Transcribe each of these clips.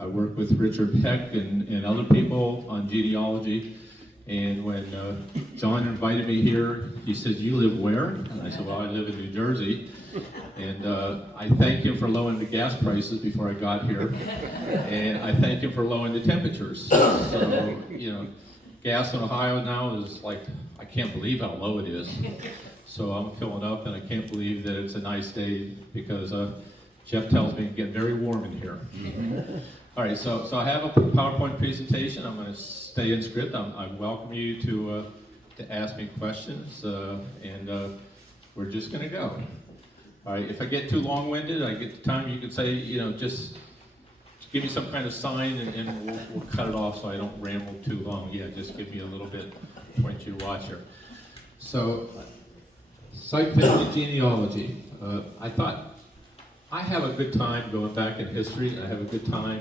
I work with Richard Heck and other people on genealogy. And when John invited me here, he said, "You live where?" And I said, "Well, I live in New Jersey." And I thank him for lowering the gas prices before I got here. And I thank him for lowering the temperatures. So, you know, gas in Ohio now is like, I can't believe how low it is. So I'm filling up, and I can't believe that it's a nice day because Jeff tells me it's getting very warm in here. All right, so I have a PowerPoint presentation. I'm going to stay in script. I welcome you to ask me questions, and we're just going to go. All right, if I get too long-winded, I get the time, you can say, you know, just give me some kind of sign, and we'll cut it off so I don't ramble too long. Yeah, just give me a little bit point you watch here. So, Sipe Family genealogy. I thought I have a good time going back in history. I have a good time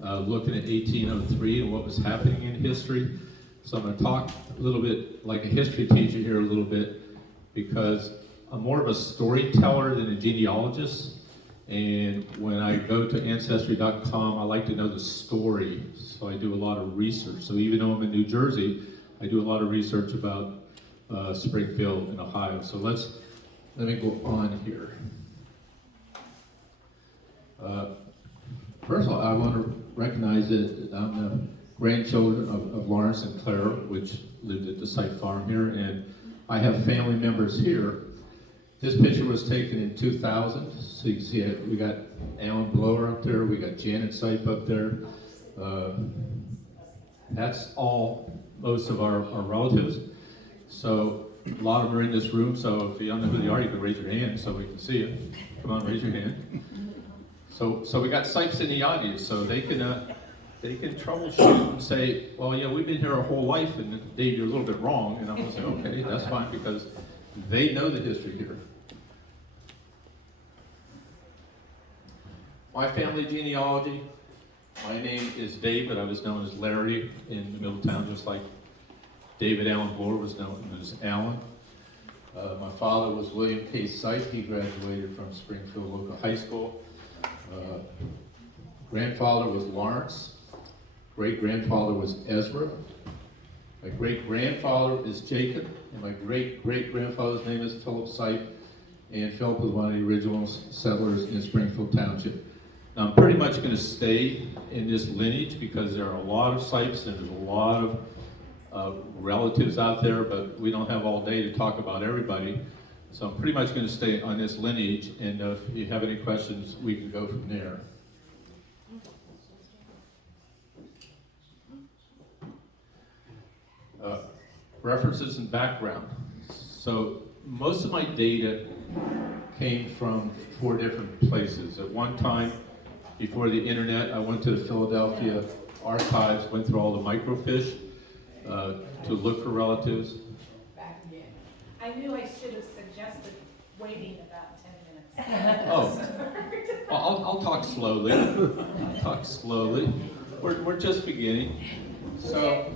looking at 1803 and what was happening in history. So I'm going to talk a little bit like a history teacher here a little bit, because I'm more of a storyteller than a genealogist. And when I go to Ancestry.com, I like to know the story. So I do a lot of research. So even though I'm in New Jersey, I do a lot of research about Springfield in Ohio. So let me go on here. First of all, I want to recognize that I'm the grandchildren of Lawrence and Clara, which lived at the Sipe farm here, and I have family members here. This picture was taken in 2000, so you can see it. We got Alan Blower up there, we got Janet Sipe up there. That's all, most of our relatives. So a lot of them are in this room, so if you don't know who they are, you can raise your hand so we can see you. Come on, raise your hand. So we got Sipes in the audience, so they can troubleshoot and say, well, yeah, we've been here our whole life, and Dave, you're a little bit wrong. And I'm going to say, okay, that's fine, because they know the history here. My family genealogy, my name is David. I was known as Larry in Middletown, just like David Allen Bloor was known as Allen. My father was William K. Sipe. He graduated from Springfield Local High School. Grandfather was Lawrence. Great-grandfather was Ezra. My great-grandfather is Jacob, and my great-great-grandfather's name is Philip Sipe, and Philip was one of the original settlers in Springfield Township. Now, I'm pretty much going to stay in this lineage because there are a lot of Sipes and there's a lot of relatives out there, but we don't have all day to talk about everybody. So I'm pretty much going to stay on this lineage, and if you have any questions, we can go from there. References and background. So most of my data came from 4 different places. At one time, before the internet, I went to the Philadelphia archives, went through all the microfiche to look for relatives. Back again. I knew I should have suggested waiting about 10 minutes. Oh, well, I'll talk slowly. I'll talk slowly. We're just beginning. So,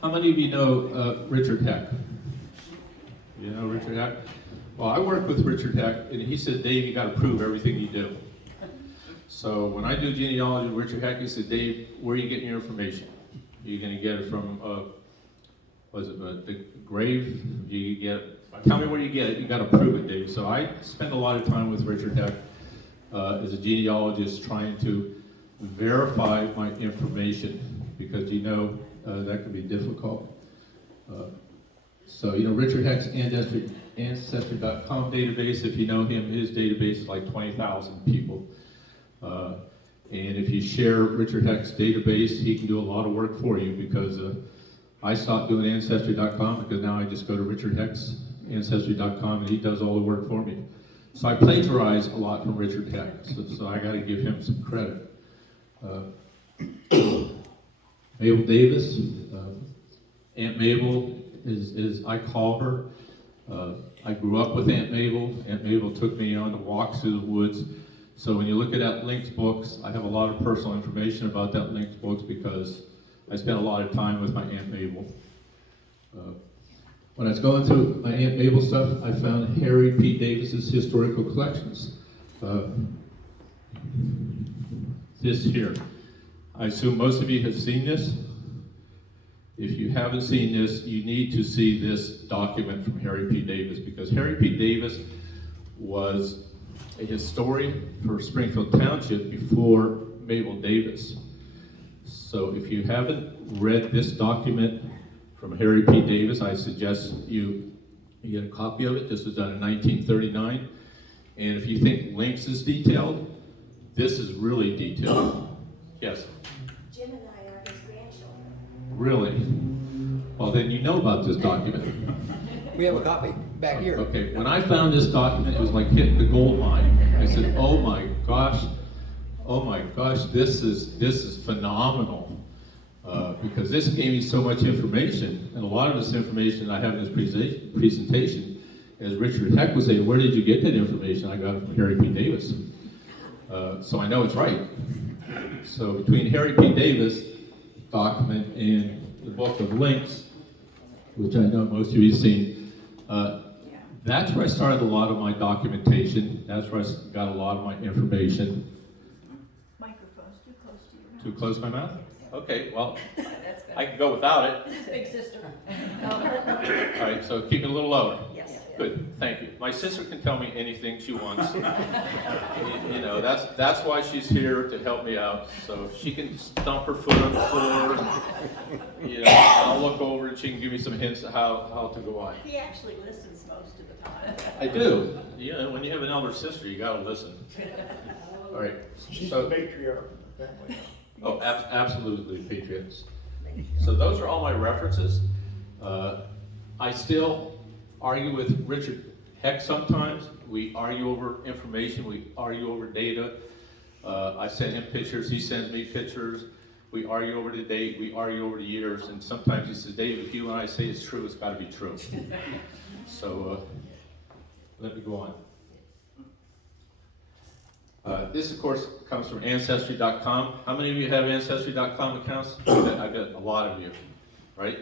how many of you know Richard Heck? You know Richard Heck? Well, I work with Richard Heck, and he said, Dave, you got to prove everything you do. So when I do genealogy with Richard Heck, he said, Dave, where are you getting your information? You're going to get it from, the grave? Tell me where you get it. You got to prove it, Dave. So I spend a lot of time with Richard Heck as a genealogist trying to verify my information, because that can be difficult. So Richard Heck's Ancestry.com database, if you know him, his database is like 20,000 people. And if you share Richard Heck's database, he can do a lot of work for you, because I stopped doing Ancestry.com because now I just go to Richard Heck's Ancestry.com and he does all the work for me. So I plagiarize a lot from Richard Heck, so I got to give him some credit. Mabel Davis, Aunt Mabel is I call her. I grew up with Aunt Mabel. Aunt Mabel took me on the walks through the woods. So when you look at that linked books, I have a lot of personal information about that linked books because I spent a lot of time with my Aunt Mabel. When I was going through my Aunt Mabel stuff, I found Harry P. Davis's historical collections. this here. I assume most of you have seen this. If you haven't seen this, you need to see this document from Harry P. Davis, because Harry P. Davis was a historian for Springfield Township before Mabel Davis. So if you haven't read this document from Harry P. Davis, I suggest you get a copy of it. This was done in 1939. And if you think Lynx is detailed, this is really detailed. Yes? Jim and I are his grandchildren. Really? Well, then you know about this document. We have a copy back here. Okay, when I found this document, it was like hitting the gold mine. I said, oh my gosh, this is phenomenal. Because this gave me so much information, and a lot of this information I have in this presentation, as Richard Heck was saying, where did you get that information? I got it from Harry P. Davis. So I know it's right. So between Harry P. Davis document and the book of Lynx, which I know most of you have seen, that's where I started a lot of my documentation. That's where I got a lot of my information. Microphone's too close to your mouth. Too close to my mouth? Okay, well, That's better. I can go without it. Big sister. All right, so keep it a little lower. Yes. Good, thank you. My sister can tell me anything she wants. You know, that's why she's here, to help me out. So she can stomp her foot on the floor. You know, I'll look over and she can give me some hints of how to go on. He actually listens most of the time. I do. You know, when you have an elder sister, you gotta listen. All right. She's So, the matriarch of the family. oh, absolutely, patriots. So those are all my references. I still argue with Richard Heck sometimes. We argue over information, we argue over data. I send him pictures, he sends me pictures. We argue over the date, we argue over the years, and sometimes he says, David, if you and I say it's true, it's gotta be true. So, let me go on. This, of course, comes from Ancestry.com. How many of you have Ancestry.com accounts? I bet a lot of you, right?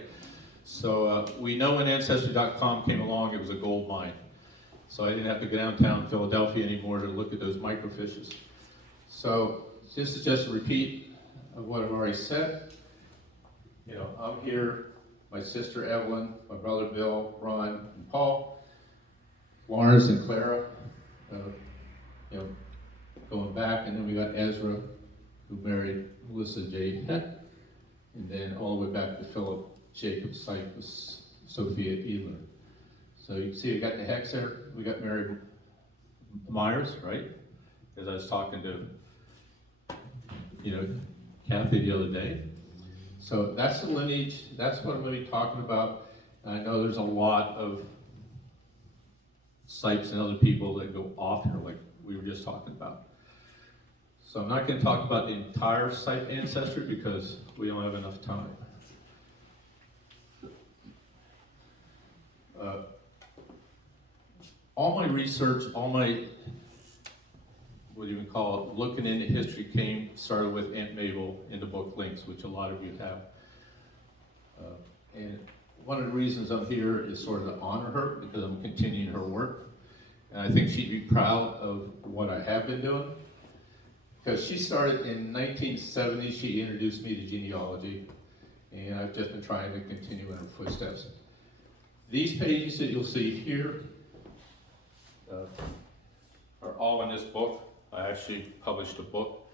So we know when Ancestry.com came along, it was a gold mine. So I didn't have to go downtown Philadelphia anymore to look at those microfiches. So this is just a repeat of what I've already said. You know, I'm here, my sister Evelyn, my brother Bill, Ron, and Paul, Lawrence and Clara, you know, going back, and then we got Ezra, who married Melissa J. Heck, and then all the way back to Philip Jacob Sipe with Sophia Edler. So you can see we got the Hecks there, we got Mary Myers, right? As I was talking to, you know, Kathy the other day. So that's the lineage, that's what I'm going to be talking about. And I know there's a lot of Sipes and other people that go off here, like we were just talking about. So I'm not going to talk about the entire Sipe ancestry because we don't have enough time. All my research, all my, what do you even call it, looking into history started with Aunt Mabel in the book Lynx, which a lot of you have. And one of the reasons I'm here is sort of to honor her because I'm continuing her work. And I think she'd be proud of what I have been doing. Because she started in 1970, she introduced me to genealogy, and I've just been trying to continue in her footsteps. These pages that you'll see here are all in this book. I actually published a book.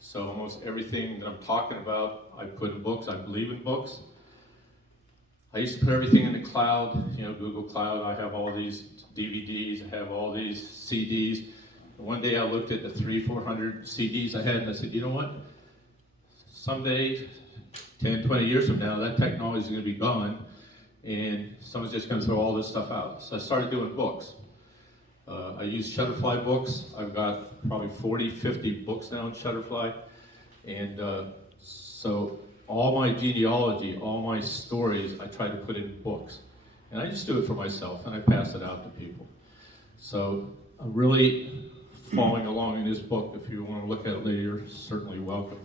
So almost everything that I'm talking about, I put in books. I believe in books. I used to put everything in the cloud, you know, Google Cloud. I have all these DVDs, I have all these CDs. And one day I looked at the 300-400 CDs I had and I said, you know what? Someday, 10, 20 years from now, that technology is going to be gone and someone's just going to throw all this stuff out. So I started doing books. I use Shutterfly books. I've got probably 40, 50 books now in Shutterfly. And so all my genealogy, all my stories, I try to put in books. And I just do it for myself and I pass it out to people. So I'm really following along in this book. If you want to look at it later, you're certainly welcome.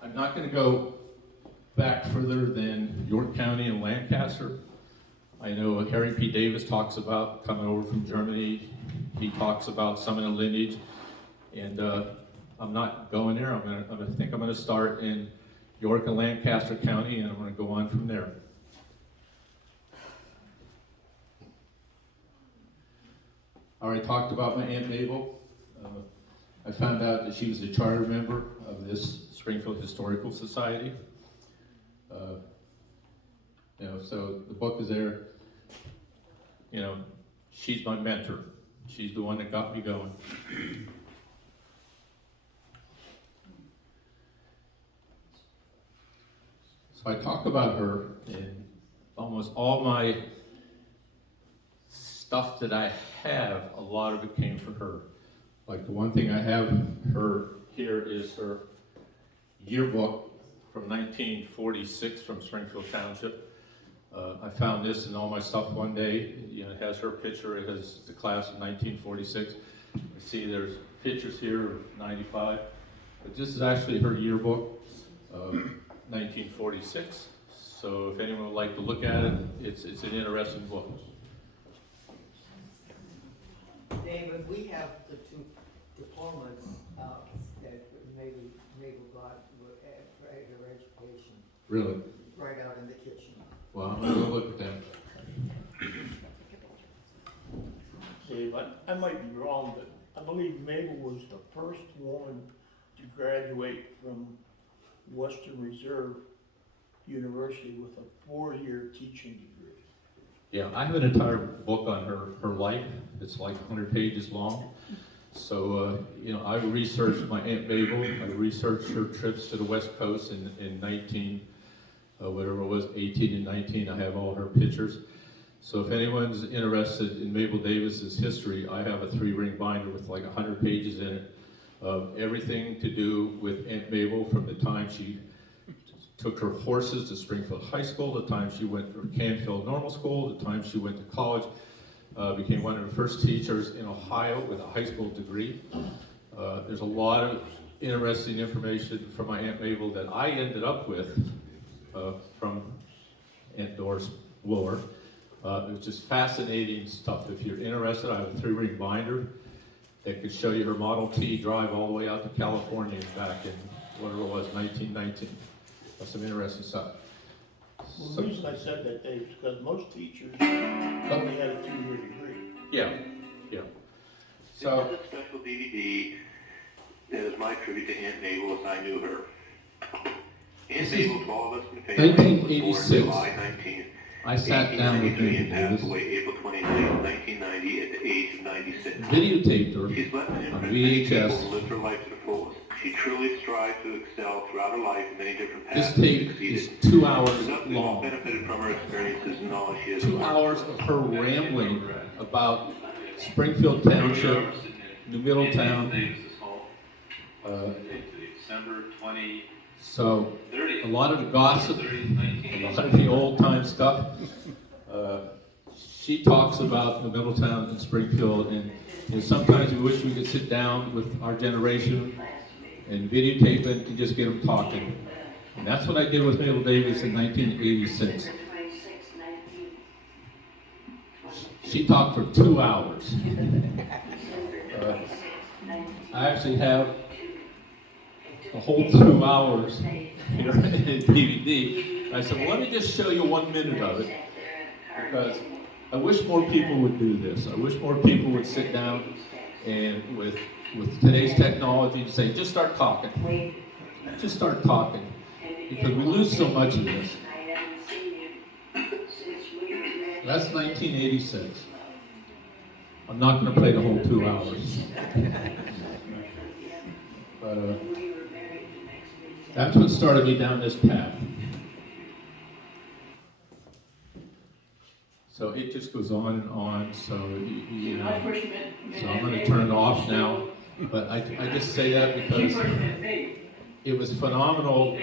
I'm not going to go back further than York County and Lancaster. I know Harry P. Davis talks about coming over from Germany. He talks about some of the lineage. And I'm not going there. I think I'm gonna start in York and Lancaster County, and I'm gonna go on from there. I already talked about my Aunt Mabel. I found out that she was a charter member of this Springfield Historical Society. So the book is there. She's my mentor. She's the one that got me going. So I talk about her, and almost all my stuff that I have, a lot of it came from her. Like the one thing I have her here is her yearbook from 1946 from Springfield Township. I found this in all my stuff one day. It has her picture. It has the class of 1946. You see there's pictures here of 95. But this is actually her yearbook of 1946. So if anyone would like to look at it, it's an interesting book. David, we have the two diplomas that Mabel got for her education, Really? right out in the kitchen. Well, I'm gonna go look at them. Dave, I might be wrong, but I believe Mabel was the first woman to graduate from Western Reserve University with a 4-year teaching degree. Yeah, I have an entire book on her life. It's like 100 pages long. So, I researched my Aunt Mabel. I researched her trips to the West Coast in 18 and 19. I have all her pictures. So if anyone's interested in Mabel Davis's history, I have a 3-ring binder with like 100 pages in it of everything to do with Aunt Mabel from the time she took her horses to Springfield High School, the time she went to Canfield Normal School, the time she went to college, became one of the first teachers in Ohio with a high school degree. There's a lot of interesting information from my Aunt Mabel that I ended up with from Aunt Doris Wooler. It was just fascinating stuff. If you're interested, I have a 3-ring binder that could show you her Model T drive all the way out to California back in whatever it was, 1919. That's some interesting stuff. Well, the reason I said that, Dave, is because most teachers only had a 2-year degree. Yeah. So, this is a special DVD that is my tribute to Aunt Mabel as I knew her. Aunt Mabel, to all of us in the family, was born 1986. July 19th, I sat down with 1893 Mabel and passed Davis, away April 29, 1990 at the age of 96. videotaped her She's left an on imprint many people VHS. who lived her life to the fullest. She truly strived to excel throughout her life in many different This paths and tape succeeded. is 2 hours We've all long. benefited from her experiences and knowledge she has 2 acquired. hours of her rambling about Springfield Township, New Middletown. So a lot of the gossip, a lot of the old time stuff. She talks about New Middletown and Springfield, and sometimes we wish we could sit down with our generation and videotape it and just get them talking. And that's what I did with Mabel Davis in 1986. She talked for 2 hours. I actually have the whole 2 hours here in DVD. I said, well, let me just show you 1 minute of it, because I wish more people would do this. I wish more people would sit down and with today's technology and say, just start talking. Just start talking. Because we lose so much of this. That's 1986. I'm not going to play the whole 2 hours. But that's what started me down this path. So it just goes on and on. So so I'm going to turn it off now. But I just say that because it was phenomenal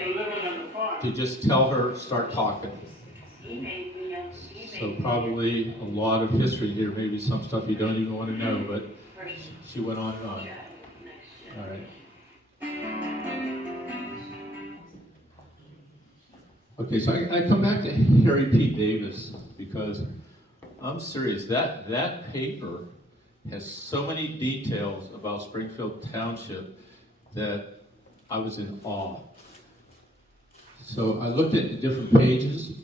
to just tell her, start talking. So probably a lot of history here, maybe some stuff you don't even want to know, but she went on and on. All right. Okay, so I come back to Harry P. Davis because I'm serious. That paper has so many details about Springfield Township that I was in awe. So I looked at the different pages.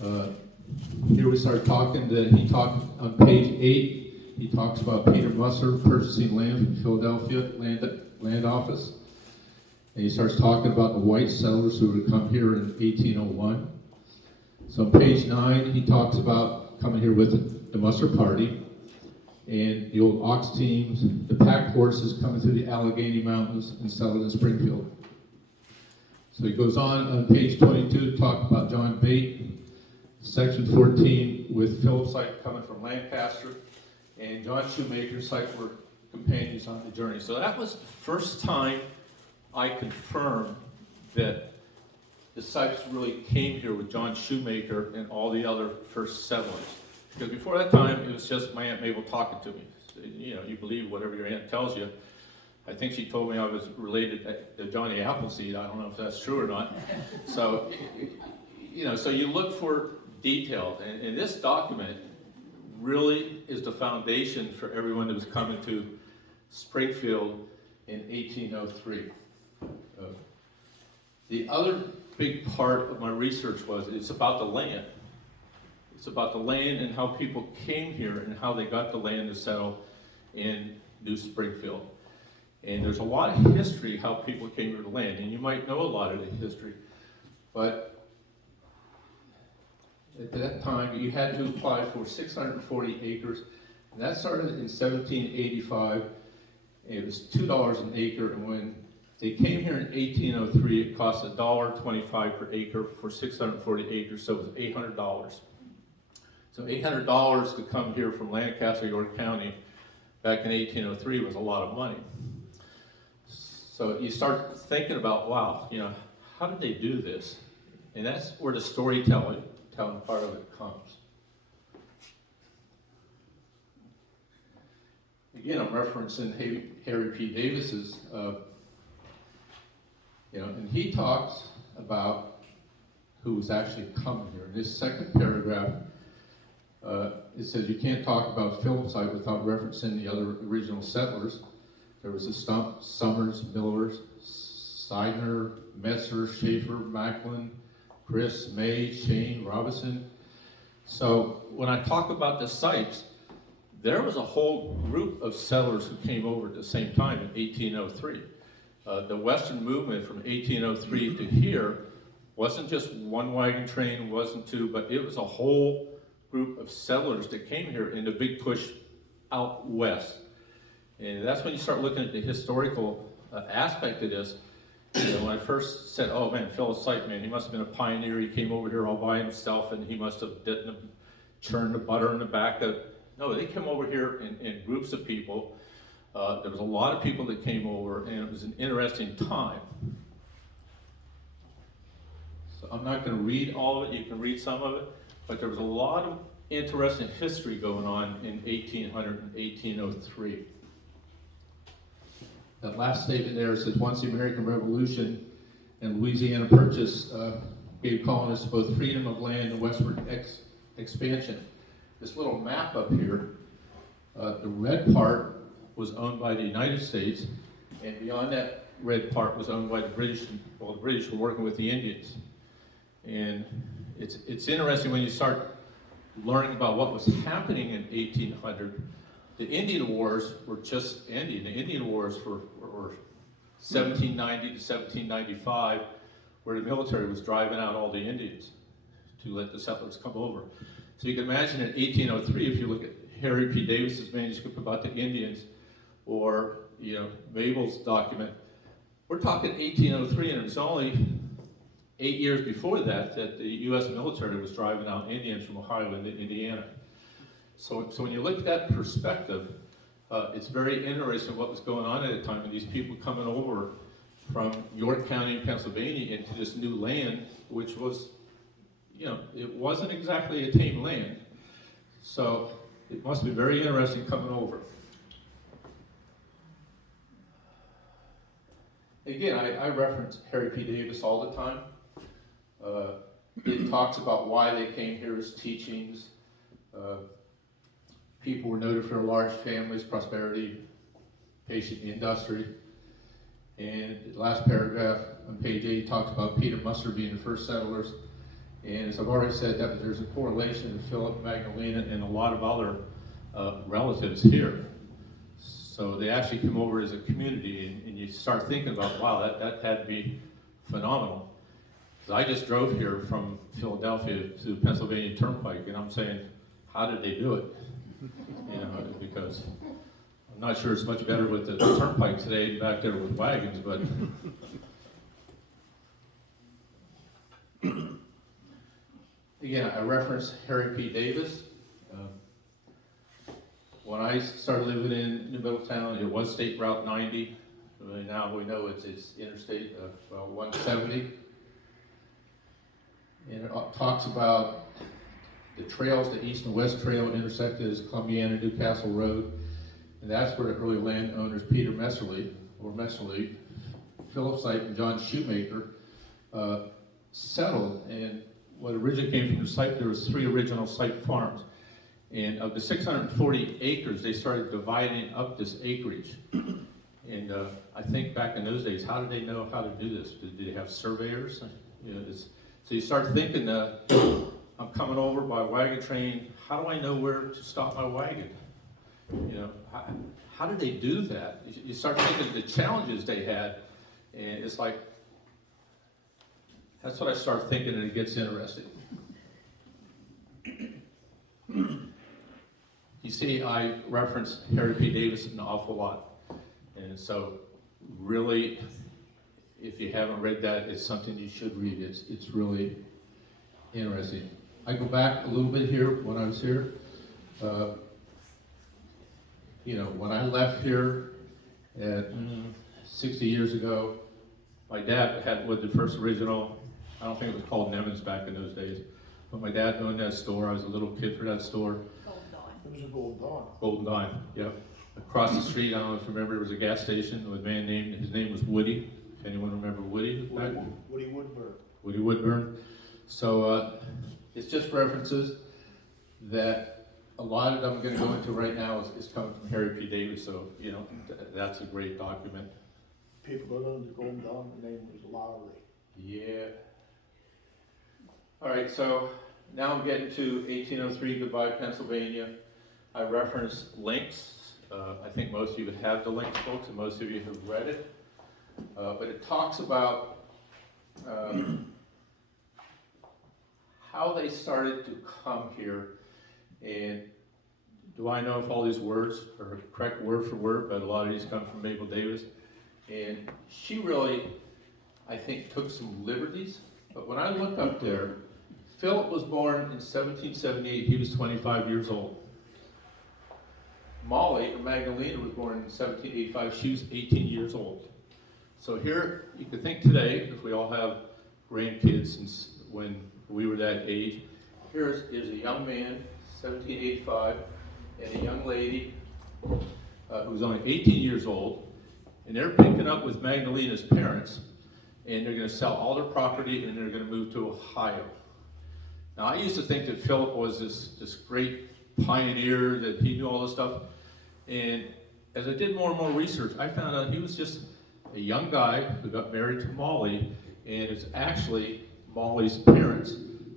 Here we start talking that he talked on page 8, he talks about Peter Musser purchasing land from Philadelphia land office. And he starts talking about the white settlers who would come here in 1801. So on page 9, he talks about coming here with the Musser party and the old ox teams, the pack horses coming through the Allegheny Mountains and settling in Springfield. So he goes on page 22 to talk about John Bate, section 14 with Philip Sipe coming from Lancaster, and John Shoemaker, Sipe were companions on the journey. So that was the first time I confirmed that the Sipes really came here with John Shoemaker and all the other first settlers. Because before that time, it was just my Aunt Mabel talking to me. So, you know, you believe whatever your aunt tells you. I think she told me I was related to Johnny Appleseed. I don't know if that's true or not. So, you know, so you look for details. And this document really is the foundation for everyone that was coming to Springfield in 1803. The other big part of my research was it's about the land. It's about the land and how people came here and how they got the land to settle in New Springfield. And there's a lot of history how people came here to land, and you might know a lot of the history, but at that time you had to apply for 640 acres, and that started in 1785. It was $2 an acre, and when they came here in 1803, it cost $1.25 per acre for 640 acres, so it was $800. So $800 to come here from Lancaster, York County, back in 1803 was a lot of money. So you start thinking about, wow, you know, how did they do this? And that's where the storytelling part of it comes. Again, I'm referencing Harry P. Davis's, you know, and he talks about who was actually coming here. In this second paragraph, it says you can't talk about Philip Sipe without referencing the other original settlers. There was a Stump, Summers, Millers, Seidner, Messer, Schaefer, Macklin, Chris, May, Shane, Robinson. So when I talk about the Sipes, there was a whole group of settlers who came over at the same time in 1803. The Western movement from 1803 to here wasn't just one wagon train, wasn't two, but it was a whole group of settlers that came here in the big push out west. And that's when you start looking at the historical aspect of this. You know, when I first said, oh man, Philip Sipe, man, he must have been a pioneer. He came over here all by himself and he must have churned the butter in the back of. No, they came over here in groups of people. There was a lot of people that came over, and it was an interesting time. So I'm not going to read all of it. You can read some of it. But there was a lot of interesting history going on in 1800 and 1803. That last statement there says, once the American Revolution and Louisiana Purchase gave colonists both freedom of land and westward expansion. This little map up here, the red part was owned by the United States, and beyond that red part was owned by the British. Well, the British were working with the Indians. And it's interesting when you start learning about what was happening in 1800. The Indian Wars were just ending. The Indian Wars were 1790 to 1795, where the military was driving out all the Indians to let the settlers come over. So you can imagine in 1803, if you look at Harry P. Davis's manuscript about the Indians, or you know Mabel's document, we're talking 1803, and it was only 8 years before that the U.S. military was driving out Indians from Ohio into Indiana. So when you look at that perspective, it's very interesting what was going on at the time, and these people coming over from York County, Pennsylvania, into this new land, which was, you know, it wasn't exactly a tame land. So it must be very interesting coming over. Again, I reference Harry P. Davis all the time. It talks about why they came here as teachings. people were noted for their large families, prosperity, patient industry. And the last paragraph on page 8 talks about Peter Musser being the first settlers. And as I've already said, that there's a correlation with Philip, Magdalena, and a lot of other relatives here. So they actually come over as a community, and you start thinking about, wow, that had to be phenomenal. Because I just drove here from Philadelphia to Pennsylvania Turnpike, and I'm saying, how did they do it? You know, because I'm not sure it's much better with the Turnpike today back there with wagons, but. Again, I referenced Harry P. Davis. When I started living in New Middletown, it was State Route 90. Now we know it's Interstate 170. And it talks about the trails, the east and west trail intersected as Columbiana Newcastle Road. And that's where the early landowners Peter Messerly, Philip Sipe, and John Shoemaker settled. And what originally came from the Sipe, there was 3 original Sipe farms. And of the 640 acres, they started dividing up this acreage. And I think back in those days, how did they know how to do this? Did they have surveyors? You know, so you start thinking, I'm coming over by wagon train, how do I know where to stop my wagon? You know, how did they do that? You start thinking the challenges they had, and it's like, that's what I start thinking, and it gets interesting. You see, I reference Harry P. Davis an awful lot. And so, really, if you haven't read that, it's something you should read. It's really interesting. I go back a little bit here when I was here. You know, when I left here at 60 years ago, my dad was the first original, I don't think it was called Nevins back in those days, but my dad owned that store. I was a little kid for that store. It was a Golden Dawn. Golden Dawn, yep. Across the street, I don't know if you remember, there was a gas station with a man named, his name was Woody. If anyone remember Woody? Woody Woodburn. Woody Woodburn. So it's just references that a lot of them I'm going to go into right now is coming from Harry P. Davis. So, you know, that's a great document. People that owned the Golden Dawn, the name was Lowry. Yeah. All right, so now I'm getting to 1803, Goodbye, Pennsylvania. I reference links. I think most of you have the links books, and most of you have read it. But it talks about how they started to come here. And do I know if all these words are correct word for word, but a lot of these come from Mabel Davis. And she really, I think, took some liberties. But when I looked up there, Philip was born in 1778. He was 25 years old. Molly, or Magdalena, was born in 1785. She was 18 years old. So here, you could think today, if we all have grandkids since when we were that age, here is a young man, 1785, and a young lady who was only 18 years old, and they're picking up with Magdalena's parents, and they're going to sell all their property, and they're going to move to Ohio. Now, I used to think that Philip was this great pioneer, that he knew all this stuff. And as I did more and more research, I found out he was just a young guy who got married to Molly, and it's actually Molly's parents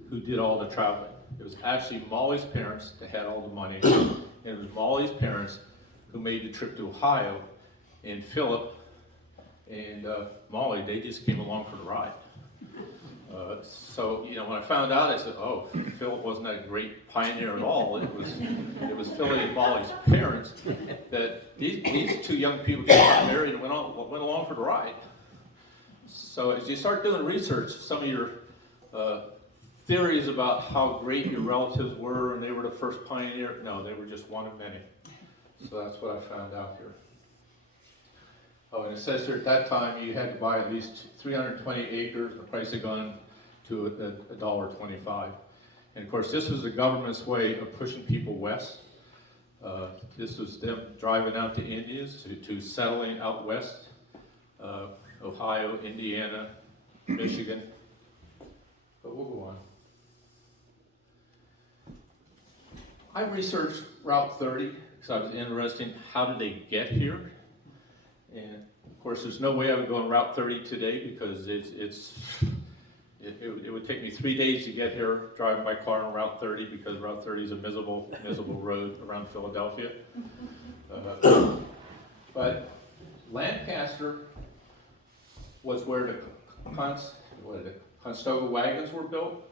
who did all the traveling. It was actually Molly's parents that had all the money, and it was Molly's parents who made the trip to Ohio, and Philip and Molly, they just came along for the ride. So, you know, when I found out, I said, oh, Philip wasn't that great pioneer at all. It was Philly and Molly's parents that these two young people just got married and went along for the ride. So as you start doing research, some of your theories about how great your relatives were and they were the first pioneer, no, they were just one of many. So that's what I found out here. Oh, and it says here at that time you had to buy at least 320 acres. The price had gone to $1.25. And of course, this was the government's way of pushing people west. This was them driving out to Indians, to settling out west, Ohio, Indiana, Michigan. But we'll go on. I researched Route 30 because I was interested in how did they get here. And of course, there's no way I would go on Route 30 today because it would take me 3 days to get here driving my car on Route 30 because Route 30 is a miserable road around Philadelphia. But Lancaster was where the Conestoga wagons were built.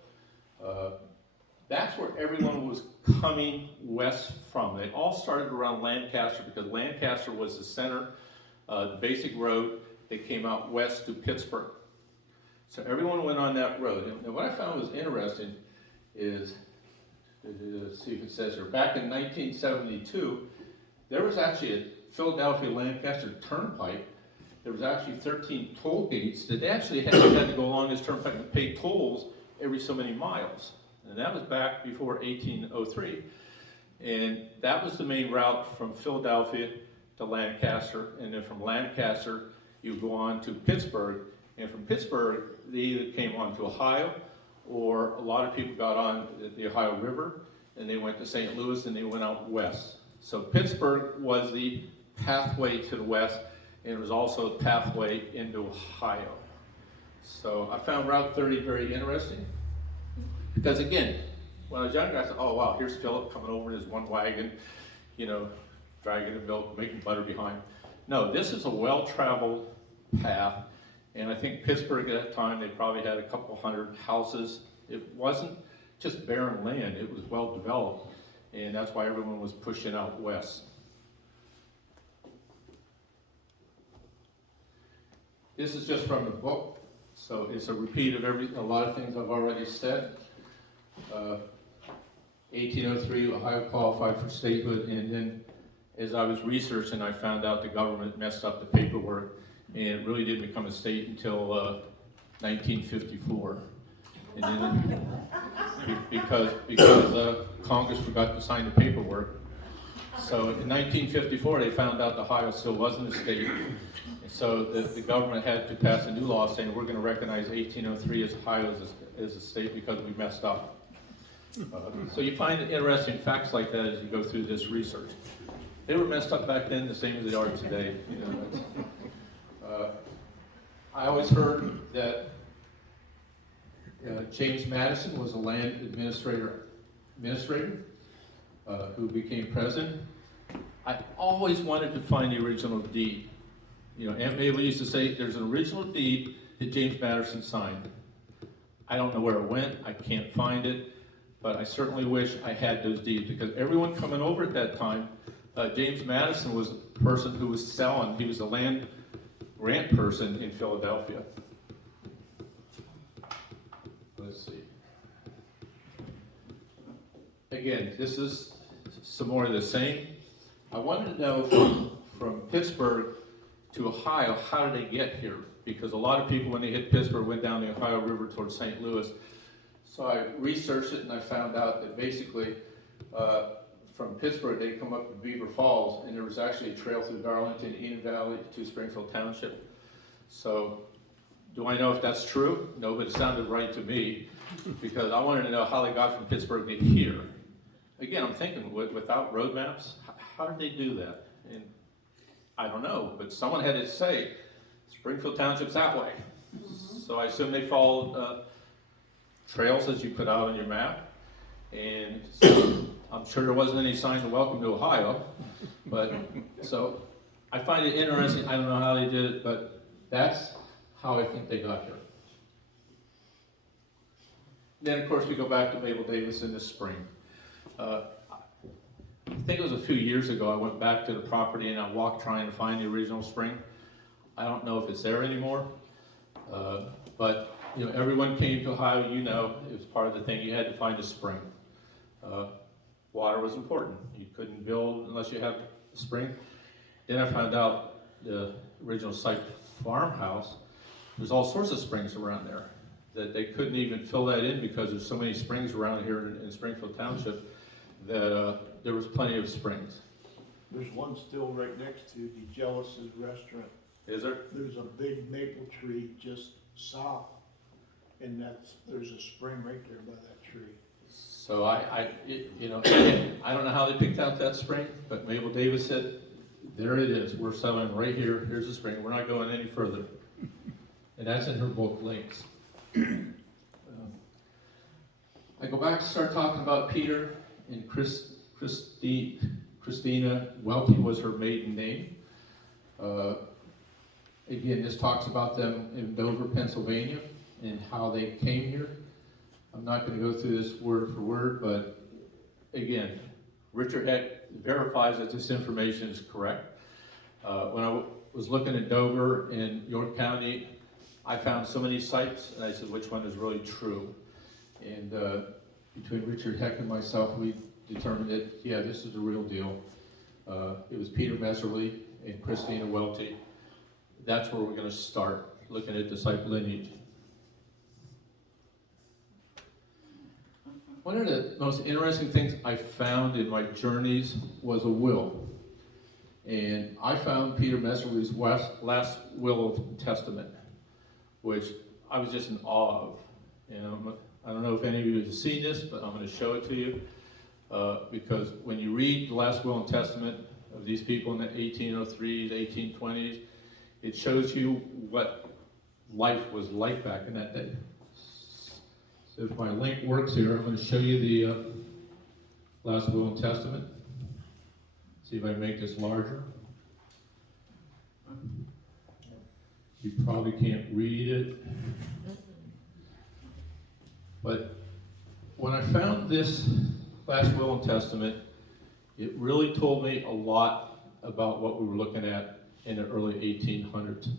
That's where everyone was coming west from. They all started around Lancaster because Lancaster was the center, the basic road that came out west to Pittsburgh. So everyone went on that road. And what I found was interesting is, let's see if it says here, back in 1972, there was actually a Philadelphia-Lancaster Turnpike. There was actually 13 toll gates that they actually had to go along this turnpike and pay tolls every so many miles. And that was back before 1803. And that was the main route from Philadelphia to Lancaster. And then from Lancaster, you go on to Pittsburgh. And from Pittsburgh, they either came on to Ohio, or a lot of people got on the Ohio River, and they went to St. Louis, and they went out west. So Pittsburgh was the pathway to the west, and it was also a pathway into Ohio. So I found Route 30 very interesting, because again, when I was younger, I thought, oh wow, here's Philip coming over in his one wagon, you know, dragging the milk, making butter behind. No, this is a well-traveled path. And I think Pittsburgh at that time, they probably had a couple hundred houses. It wasn't just barren land, it was well developed. And that's why everyone was pushing out west. This is just from the book. So it's a repeat of a lot of things I've already said. 1803, Ohio qualified for statehood. And then as I was researching, I found out the government messed up the paperwork. And it really didn't become a state until 1954, and then because Congress forgot to sign the paperwork. So in 1954, they found out Ohio still wasn't a state, and so the government had to pass a new law saying we're going to recognize 1803 as Ohio as a state because we messed up. So you find interesting facts like that as you go through this research. They were messed up back then, the same as they are today. You know. I always heard that James Madison was a land administrator who became president. I always wanted to find the original deed. You know, Aunt Mabel used to say there's an original deed that James Madison signed. I don't know where it went. I can't find it, but I certainly wish I had those deeds because everyone coming over at that time, James Madison was the person who was selling. He was the land grant person in Philadelphia. Let's see. Again, this is some more of the same. I wanted to know from Pittsburgh to Ohio, how did they get here? Because a lot of people, when they hit Pittsburgh, went down the Ohio River towards St. Louis. So I researched it and I found out that basically from Pittsburgh, they come up to Beaver Falls, and there was actually a trail through Darlington, Eden Valley to Springfield Township. So, do I know if that's true? No, but it sounded right to me, because I wanted to know how they got from Pittsburgh to here. Again, I'm thinking, without road maps, how did they do that? And I don't know, but someone had to say, Springfield Township's that way. So I assume they followed trails as you put out on your map, and so I'm sure there wasn't any sign of welcome to Ohio, but so I find it interesting. I don't know how they did it, but that's how I think they got here. Then, of course, we go back to Mabel Davis in the spring. I think it was a few years ago, I went back to the property and I walked trying to find the original spring. I don't know if it's there anymore, but you know, everyone came to Ohio, you know, it was part of the thing, you had to find a spring. Water was important. You couldn't build unless you had a spring. Then I found out the original Sipe farmhouse, there's all sorts of springs around there that they couldn't even fill that in because there's so many springs around here in Springfield Township that there was plenty of springs. There's one still right next to the Jealous's restaurant. Is there? There's a big maple tree just south, and there's a spring right there by that tree. So you know, I don't know how they picked out that spring, but Mabel Davis said, there it is. We're selling right here. Here's the spring. We're not going any further. And that's in her book, Links. I go back and start talking about Peter and Christina Welty was her maiden name. Again, this talks about them in Dover, Pennsylvania, and how they came here. I'm not going to go through this word for word, but again, Richard Heck verifies that this information is correct. When I was looking at Dover and York County, I found so many sites, and I said, which one is really true? And between Richard Heck and myself, we determined that, yeah, this is the real deal. It was Peter Messerly and Christina Welty. That's where we're going to start, looking at the Sipe lineage. One of the most interesting things I found in my journeys was a will. And I found Peter Messerly's last will of testament, which I was just in awe of. You know, I don't know if any of you have seen this, but I'm going to show it to you. Because when you read the last will and testament of these people in the 1803s, 1820s, it shows you what life was like back in that day. So if my link works here, I'm going to show you the last will and testament. See if I can make this larger. You probably can't read it. But when I found this last will and testament, it really told me a lot about what we were looking at in the early 1800s.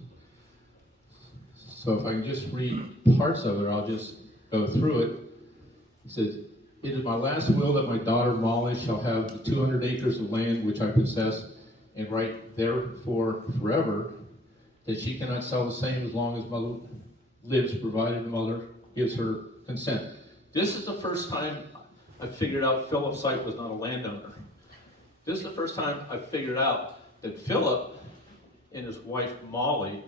So if I can just read parts of it, I'll just go through it. It says, "It is my last will that my daughter Molly shall have the 200 acres of land which I possess, and right therefore forever, that she cannot sell the same as long as mother lives, provided the mother gives her consent." This is the first time I figured out Philip Sipe was not a landowner. This is the first time I figured out that Philip and his wife Molly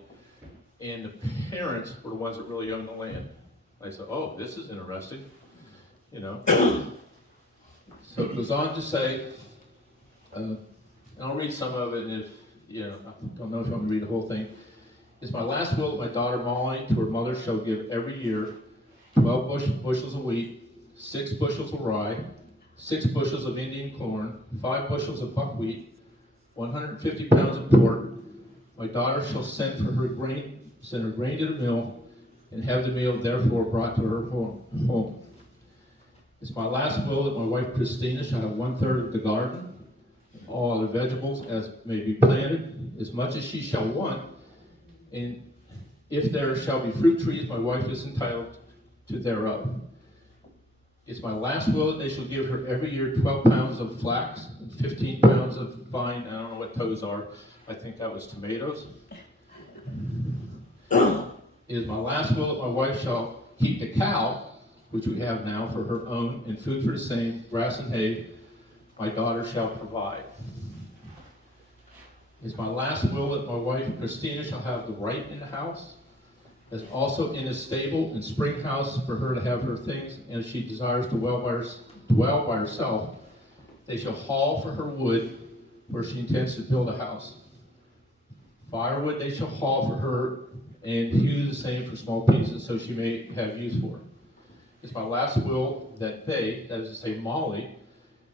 and the parents were the ones that really owned the land. I said, oh, this is interesting, you know. So it goes on to say, and I'll read some of it, and if, you know, I don't know if I'm going to read the whole thing. "It's my last will that my daughter Molly to her mother shall give every year 12 bushels of wheat, 6 bushels of rye, 6 bushels of Indian corn, 5 bushels of buckwheat, 150 pounds of pork. My daughter shall send her grain to the mill, and have the meal therefore brought to her home. It's my last will that my wife Christina shall have 1/3 of the garden, all other vegetables as may be planted, as much as she shall want, and if there shall be fruit trees, my wife is entitled to thereof. It's my last will that they shall give her every year 12 pounds of flax and 15 pounds of fine, I don't know what toes are, I think that was tomatoes. It is my last will that my wife shall keep the cow, which we have now, for her own, and food for the same, grass and hay, my daughter shall provide. It is my last will that my wife Christina shall have the right in the house, as also in a stable and spring house for her to have her things, and if she desires to dwell by herself, they shall haul for her wood where she intends to build a house. Firewood they shall haul for her, and hew the same for small pieces, so she may have use for it. It's my last will that they, that is to say Molly,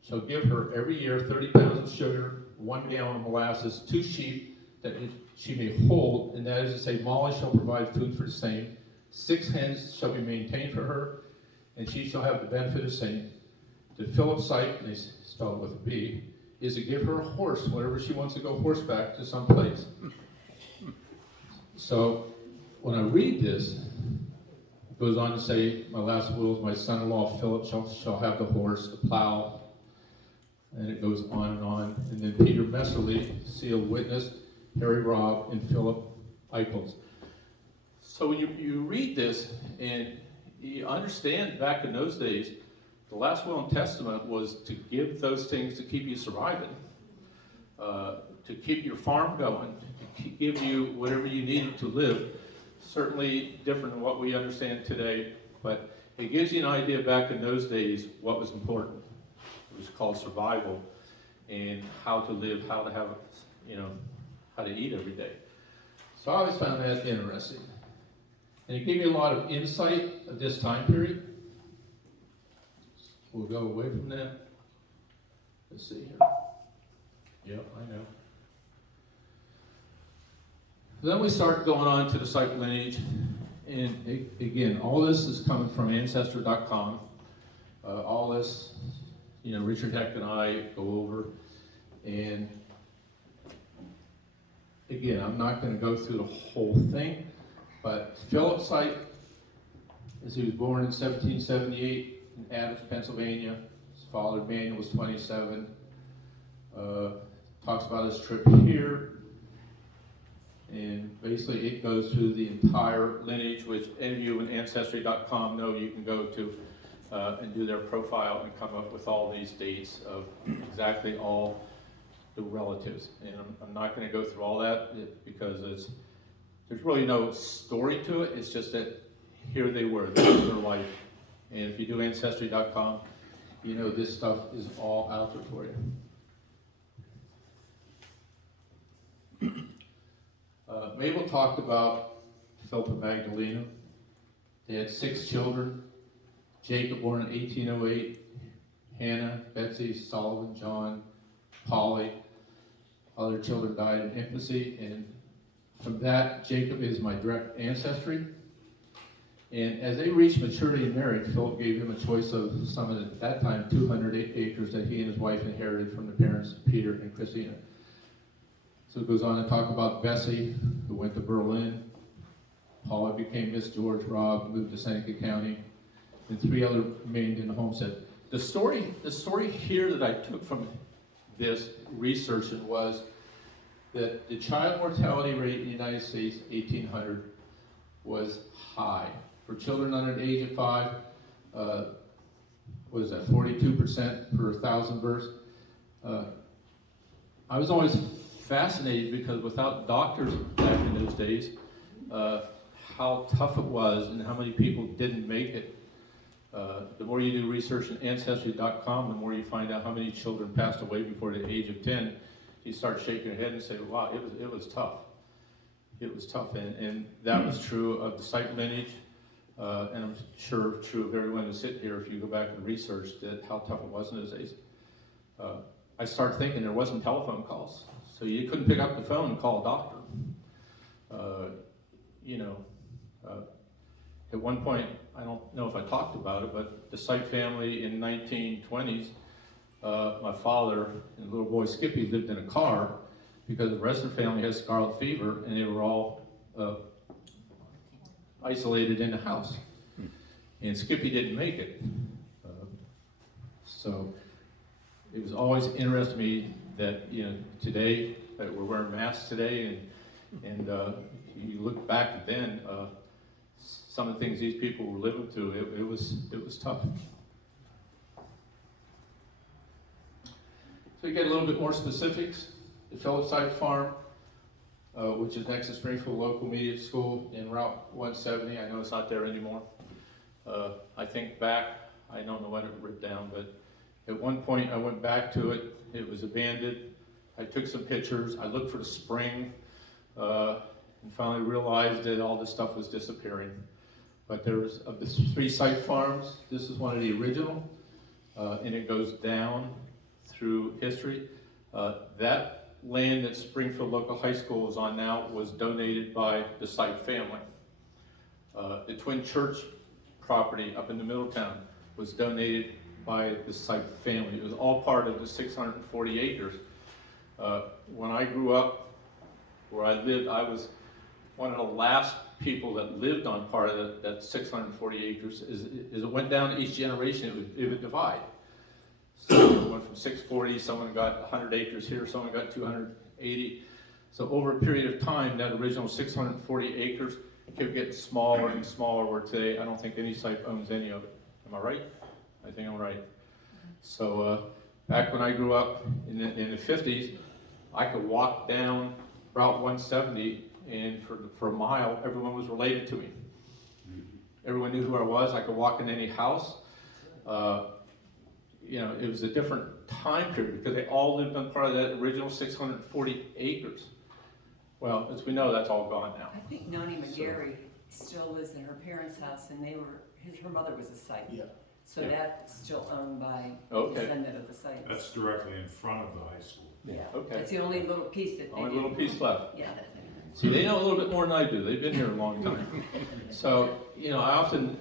shall give her every year 30 pounds of sugar, 1 gallon of molasses, 2 sheep that she may hold, and that is to say Molly shall provide food for the same. 6 hens shall be maintained for her, and she shall have the benefit of the same. To Philip Sipe, and they spell it with a B, is to give her a horse whenever she wants to go horseback to some place. So when I read this, it goes on to say, my last will is my son-in-law Philip shall have the horse, the plow, and it goes on, and then Peter Messerly, sealed witness, Harry Robb, and Philip Eichels. So when you read this, and you understand back in those days, the last will and testament was to give those things to keep you surviving, to keep your farm going, to give you whatever you needed to live. Certainly different than what we understand today, but it gives you an idea back in those days what was important. It was called survival and how to live, how to have, how to eat every day. So I always found that interesting. And it gave me a lot of insight of this time period. We'll go away from that. Let's see here. Yep, I know. Then we start going on to the Sipe lineage. And again, all this is coming from Ancestry.com. All this, Richard Heck and I go over. And again, I'm not going to go through the whole thing, but Philip Sipe, as he was born in 1778 in Adams, Pennsylvania. His father, Manuel, was 27. Talks about his trip here. And basically it goes through the entire lineage, which any of you in Ancestry.com know you can go to and do their profile and come up with all these dates of exactly all the relatives. And I'm not going to go through all that because there's really no story to it. It's just that here they were, this was their life. And if you do Ancestry.com, this stuff is all out there for you. Mabel talked about Philip and Magdalena. They had 6 children. Jacob, born in 1808, Hannah, Betsy, Solomon, John, Polly. Other children died in infancy, and from that, Jacob is my direct ancestry. And as they reached maturity in marriage, Philip gave him a choice of some of, at that time, 208 acres that he and his wife inherited from the parents, Peter and Christina. So it goes on to talk about Bessie, who went to Berlin. Paula became Miss George. Rob moved to Seneca County, and 3 other remained in the homestead. The story here that I took from this researching was that the child mortality rate in the United States, 1800, was high. For children under the age of 5, what is that, 42% per 1,000 births? I was always fascinated because without doctors back in those days, how tough it was and how many people didn't make it. The more you do research in Ancestry.com, the more you find out how many children passed away before the age of 10. You start shaking your head and say, wow, it was tough. It was tough, and that was true of the Sipe lineage, and I'm sure true of everyone who's sitting here if you go back and research that how tough it was in those days. I started thinking there wasn't telephone calls, so you couldn't pick up the phone and call a doctor. At one point, I don't know if I talked about it, but the Sipe family in 1920s, my father and little boy Skippy lived in a car because the rest of the family had scarlet fever and they were all isolated in the house. And Skippy didn't make it. So it was always interesting to me that, today, that we're wearing masks today, and you look back then, some of the things these people were living through, it was tough. So you get a little bit more specifics. The Philip Sipe Farm, which is next to Springfield Local Media School in Route 170. I know it's not there anymore. I think back, I don't know when it ripped down, but at one point I went back to it. It was abandoned. I took some pictures. I looked for the spring and finally realized that all this stuff was disappearing. But there's, of the 3 Sipe farms, this is one of the original, and it goes down through history. That land that Springfield Local High School is on now was donated by the Sipe family. The Twin Church property up in the Middletown was donated by the Sipe family. It was all part of the 640 acres. When I grew up, where I lived, I was one of the last people that lived on part of that 640 acres. As it went down each generation, it would divide. So it went from 640, someone got 100 acres here, someone got 280. So over a period of time, that original 640 acres kept getting smaller and smaller, where today I don't think any Sipe owns any of it. Am I right? I think I'm right. So back when I grew up in the 50s, I could walk down Route 170, and for a mile, everyone was related to me. everyone knew who I was. I could walk in any house. You know, it was a different time period because they all lived on part of that original 640 acres. Well, as we know, that's all gone now. I think Noni McGarry still lives in her parents' house, and her mother was a Sipe. Yeah. So Yeah. that's still owned by the Okay. descendant of the Sipes. That's directly in front of the high school. Yeah, Okay. that's the only little piece that they Only didn't- little piece left. Yeah. See, they know a little bit more than I do. They've been here a long time. So, you know, I often,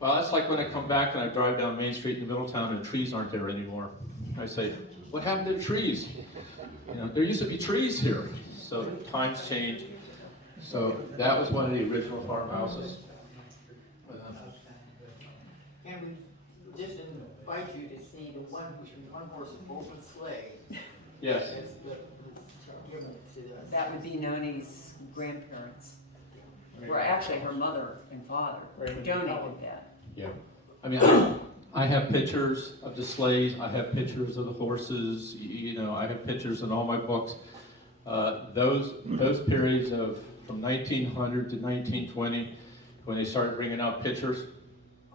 well, that's like when I come back and I drive down Main Street in Middletown and trees aren't there anymore. I say, what happened to the trees? You know, there used to be trees here. So times change. So that was one of the original farmhouses. And we just invite you to see the one horse open sleigh. Yes. That's given to us. That would be Noni's grandparents. Or actually her mother and father donated that. Yeah. I mean, I have pictures of the sleighs. I have pictures of the horses. You know, I have pictures in all my books. Those periods of from 1900 to 1920, when they started bringing out pictures,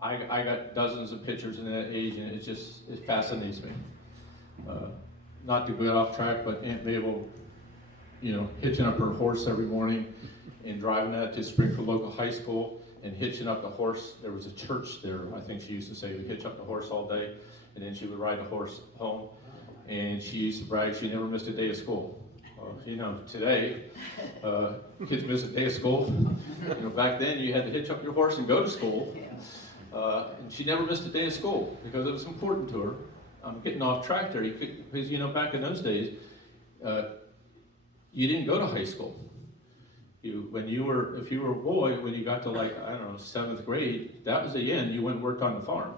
I got dozens of pictures in that age, and it fascinates me. Not to get off track, but Aunt Mabel, you know, hitching up her horse every morning and driving that to Springfield local high school and hitching up the horse. There was a church there. I think she used to say, we hitch up the horse all day, and then she would ride the horse home. And she used to brag she never missed a day of school. You know, today, kids miss a day of school. You know, back then you had to hitch up your horse and go to school. And she never missed a day of school because it was important to her. I'm getting off track there because, you know, back in those days, you didn't go to high school. If you were a boy, when you got to like, I don't know, 7th grade, that was the end. You went and worked on the farm.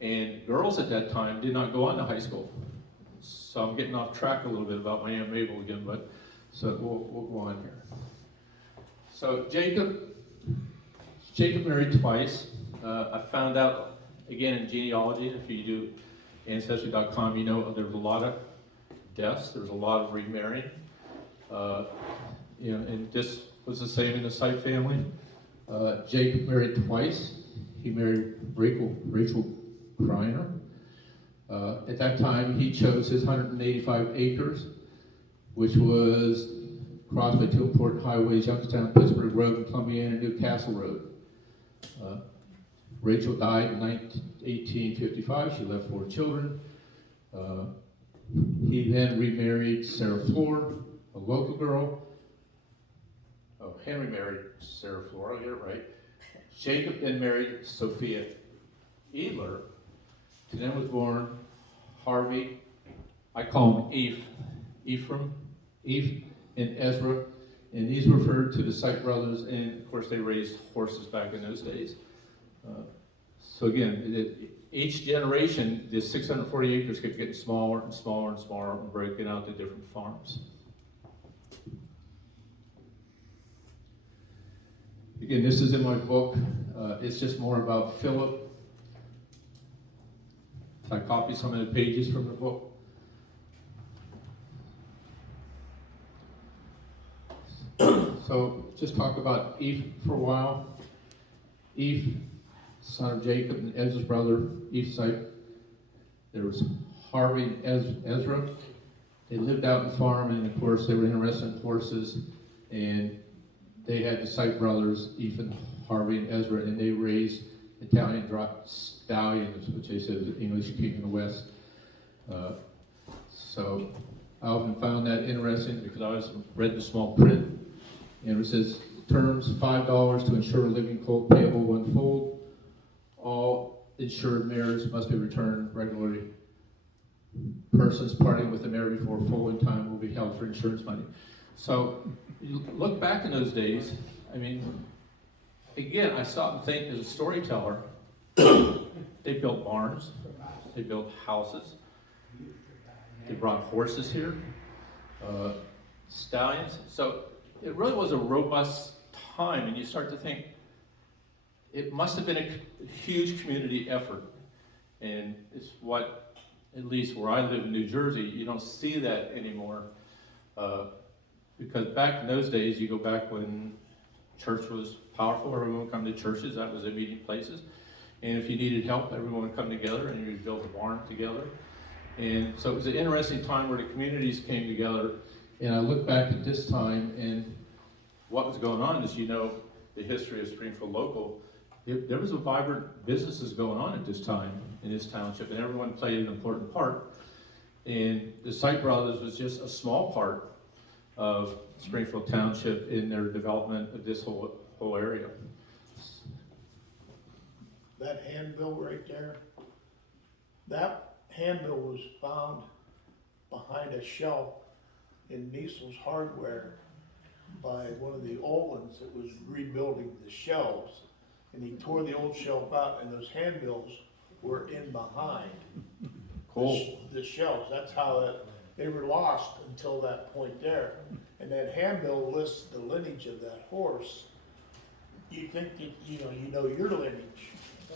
And girls at that time did not go on to high school. So I'm getting off track a little bit about my Aunt Mabel again, but so we'll go on here. So Jacob married twice. I found out, again, in genealogy, if you do Ancestry.com, you know there was a lot of deaths, there was a lot of remarrying. You know, and this was the same in the Sipe family. Jacob married twice. He married Rachel Kreiner. At that time, he chose his 185 acres, which was crossed by two important highways, Youngstown, Pittsburgh Road, and Columbiana, Newcastle Road. Rachel died in 1855. She left 4 children. He then remarried Sarah Floor, a local girl. Oh, Henry married Sarah Floor, I'll get it right. Jacob then married Sophia Edler. To them was born Harvey, I call him Ephraim, and Ezra. And these referred to the Sipe brothers, and of course they raised horses back in those days. So again, each generation, the 640 acres kept getting smaller and smaller and smaller and breaking out to different farms. Again, this is in my book. It's just more about Philip. I copied some of the pages from the book. So just talk about Eve for a while. Eve, son of Jacob and Ezra's brother, Eve Sipe. There was Harvey and Ezra. They lived out in the farm, and of course they were interested in horses, and they had the Sipe brothers, Eve and Harvey and Ezra, and they raised Italian stallions, which they said is the English king in the West. So I often found that interesting because I always read the small print, and it says terms $5 to insure a living colt payable when foaled. All insured mares must be returned regularly. Persons parting with the mare before foaling time will be held for insurance money. So you look back in those days, I mean, again, I stop and think as a storyteller, they built barns, they built houses, they brought horses here, stallions. So it really was a robust time, and you start to think it must have been a huge community effort. And it's what, at least where I live in New Jersey, you don't see that anymore. Because back in those days, you go back when church was powerful. Everyone would come to churches. That was their meeting places. And if you needed help, everyone would come together and you'd build a barn together. And so it was an interesting time where the communities came together. And I look back at this time and what was going on, as you know, the history of Springfield Local, there was a vibrant businesses going on at this time in this township, and everyone played an important part. And the Sipe brothers was just a small part of Springfield Township in their development of this whole area. That handbill right there, that handbill was found behind a shelf in Niesel's Hardware by one of the Olins that was rebuilding the shelves. And he tore the old shelf out, and those handbills were in behind Cool. the shelves. That's how they were lost until that point there. And that handbill lists the lineage of that horse. You think that you know your lineage.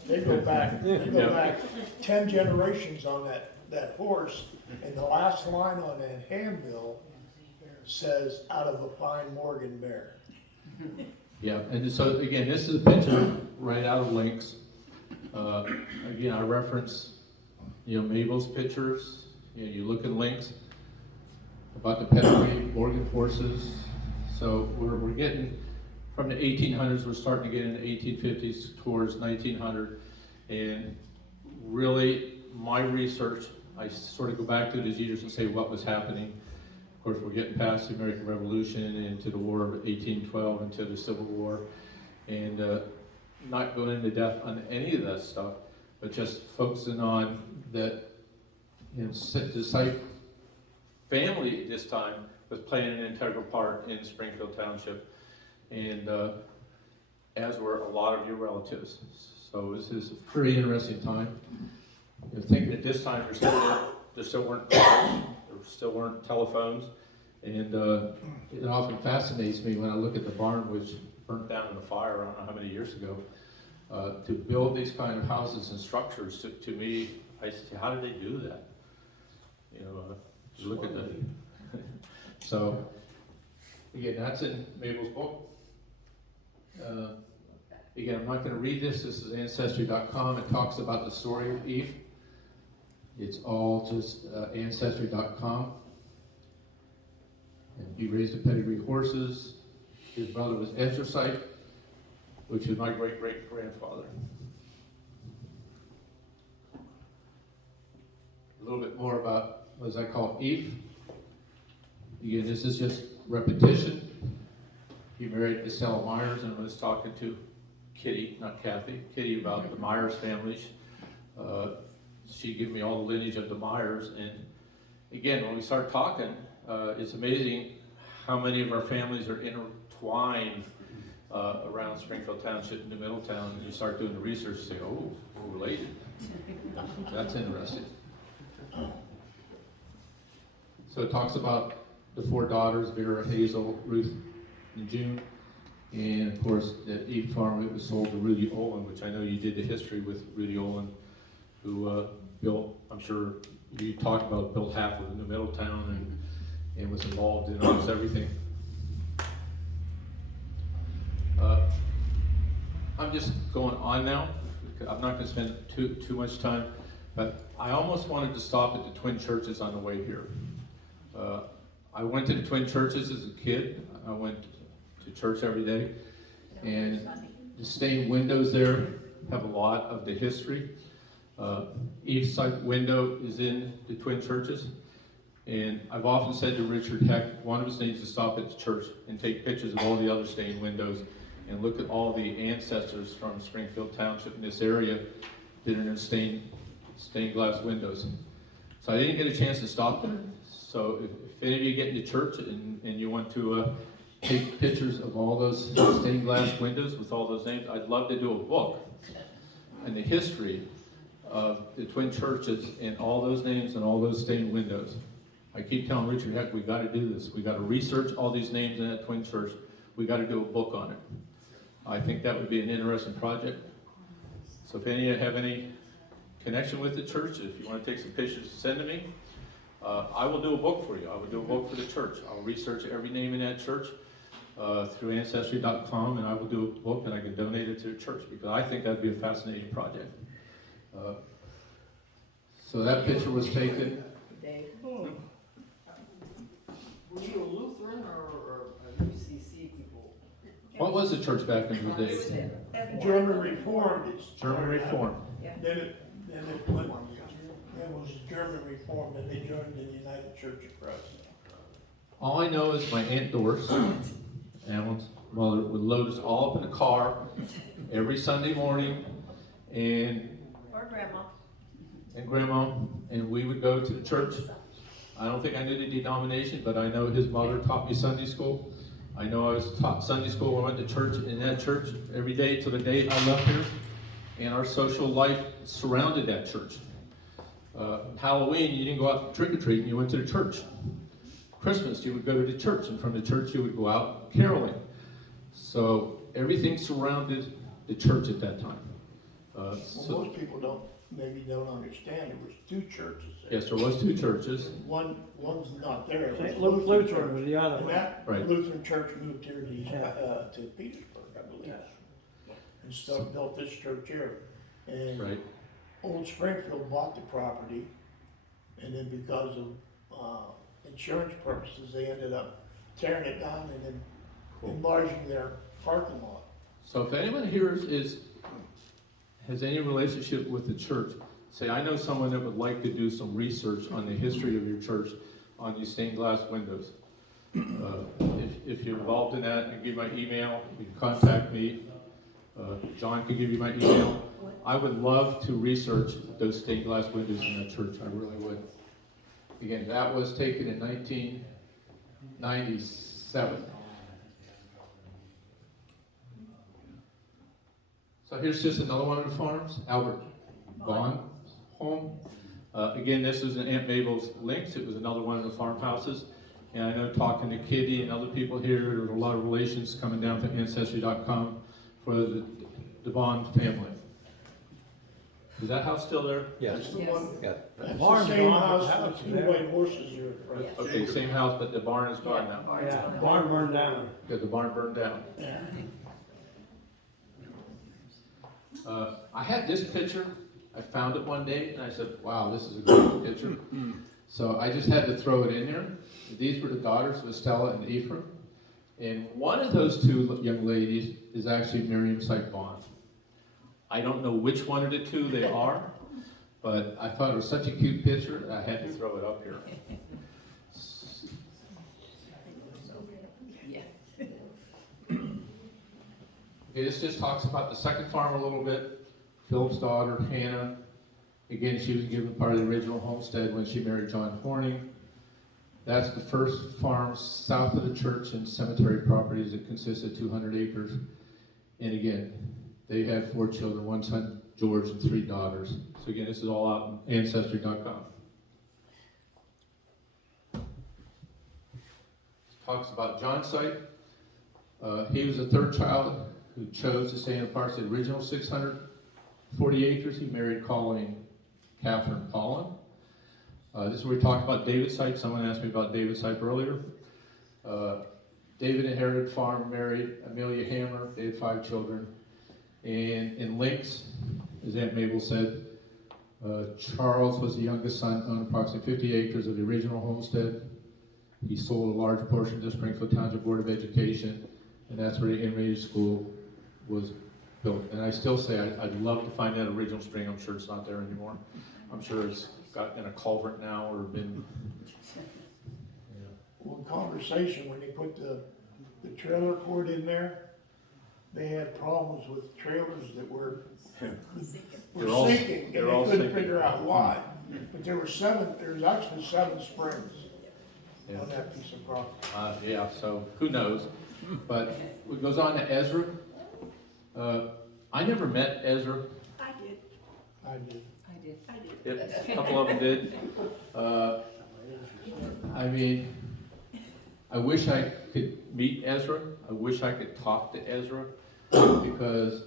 They go back 10 generations on that horse, and the last line on that handbill says, "Out of a fine Morgan mare." Yeah, and so again, this is a picture right out of Links. Again, I reference, Mabel's pictures. You look at Links about the pedigree, Morgan horses. So we're getting from the 1800s. We're starting to get into 1850s towards 1900, and really, my research, I sort of go back to these years and say what was happening. Of course, we're getting past the American Revolution and into the War of 1812, into the Civil War, and not going into depth on any of that stuff, but just focusing on that, the Sipe family at this time was playing an integral part in Springfield Township, and as were a lot of your relatives. So this is a pretty interesting time. Thinking at this time there still weren't cars, there still weren't telephones, and it often fascinates me when I look at the barn, which burnt down in a fire, I don't know how many years ago, to build these kind of houses and structures. To me, I say, how did they do that? Look at the. So, again, that's in Mabel's book. Again, I'm not going to read this. This is Ancestry.com. It talks about the story of Eve. It's all just Ancestry.com. And he raised a pedigree horses. His brother was Ezra Sipe, which is my great-great-grandfather. A little bit more about, as I call Eve. Again, this is just repetition. He married Stella Myers and was talking to Kitty, not Kathy, Kitty about the Myers family. She gave me all the lineage of the Myers, and again, when we start talking, it's amazing how many of our families are intertwined around Springfield Township and New Middletown. And you start doing the research and say, oh, we're related. That's interesting. So it talks about the four daughters, Vera, Hazel, Ruth, and June. And of course, the Eve farm, it was sold to Rudy Olin, which I know you did the history with Rudy Olin, who built, I'm sure you talked about, built half of the New Middletown and was involved in almost everything. I'm just going on now. I'm not going to spend too much time, but I almost wanted to stop at the twin churches on the way here. I went to the twin churches as a kid. I went to church every day, and the stained windows there have a lot of the history. Each side window is in the twin churches, and I've often said to Richard Heck, one of us needs to stop at the church and take pictures of all the other stained windows and look at all the ancestors from Springfield Township in this area that are in stained glass windows. So I didn't get a chance to stop there. So if any of you get into church and you want to take pictures of all those stained glass windows with all those names, I'd love to do a book on the history of the twin churches and all those names and all those stained windows. I keep telling Richard Heck, we got to do this. We got to research all these names in that twin church. We got to do a book on it. I think that would be an interesting project. So if any of you have any connection with the church, if you want to take some pictures, send to me. I will do a book for you. I will do a book for the church. I'll research every name in that church. through Ancestry.com, and I will do a book and I can donate it to the church because I think that'd be a fascinating project. So that picture was taken. Dave, were you a Lutheran or a UCC people? What was the church back in the day? German Reformed is. German Reform. Then it went, it was German Reformed, and they joined the United Church of Christ. All I know is my Aunt Doris, Alan's mother, would load us all up in a car every Sunday morning, and Grandma, and we would go to the church. I don't think I knew the denomination, but I know his mother taught me Sunday school. I know I was taught Sunday school when I went to church, in that church every day till the day I left here, and our social life surrounded that church. Halloween, you didn't go out trick-or-treating, you went to the church. Christmas, you would go to the church, and from the church you would go out caroling. So everything surrounded the church at that time. Well, most people maybe don't understand, there was two churches there. Yes, there was two churches. One's not there. It was St. Lutheran Church. was the other And one. that Right. Lutheran church moved here to Petersburg, I believe. And so built this church here. And Right. Old Springfield bought the property, and then because of insurance purposes, they ended up tearing it down and then enlarging their parking lot. So if anyone here has any relationship with the church, say, I know someone that would like to do some research on the history of your church on these stained glass windows. If you're involved in that, and give my email, you can contact me. John can give you my email. I would love to research those stained glass windows in that church, I really would. Again, that was taken in 1997. So here's just another one of the farms, Albert Vaughn's home. Again, this is in Aunt Mabel's links. It was another one of the farmhouses. And I know talking to Kitty and other people here, there were a lot of relations coming down to Ancestry.com for the Vaughn family. Is that house still there? Yes. That's the one, Yeah. that's the Barn's same gone, house the house with is two there. white horses here. Right? Okay, same house, but the barn is gone now. Yeah, barn burned down. Yeah, the barn burned down. Yeah. I had this picture. I found it one day, and I said, wow, this is a great picture. So I just had to throw it in there. These were the daughters of Stella and Ephraim. And one of those two young ladies is actually Miriam Sipe Bond. I don't know which one of the two they are, but I thought it was such a cute picture that I had to throw it up here. Okay, this just talks about the second farm a little bit. Philip's daughter, Hannah. Again, she was given part of the original homestead when she married John Horning. That's the first farm south of the church and cemetery properties that consist of 200 acres. And again, they had 4 children, 1 son, George, and 3 daughters. So again, this is all out on Ancestry.com. Talks about John Sipe. He was the 3rd child who chose to stay in parts of the original 640 acres. He married Colleen Catherine Paulin. This is where we talked about David Sipe. Someone asked me about David Sipe earlier. David inherited farm, married Amelia Hammer. They had 5 children. And in links, as Aunt Mabel said, Charles was the youngest son, owned approximately 50 acres of the original homestead. He sold a large portion to the Springfield Township Board of Education, and that's where the intermediate school was built. And I still say I'd love to find that original spring. I'm sure it's not there anymore. I'm sure it's got in a culvert now or been. Well, in conversation, when they put the trailer court in there, they had problems with trailers that were They're all- sinking, and they they're all couldn't sinking. figure out why. But there was actually 7 springs Yeah. on that piece of property. Yeah, so who knows? But it goes on to Ezra. I never met Ezra. I did. I did. Yep, a couple of them did. I mean, I wish I could meet Ezra. I wish I could talk to Ezra because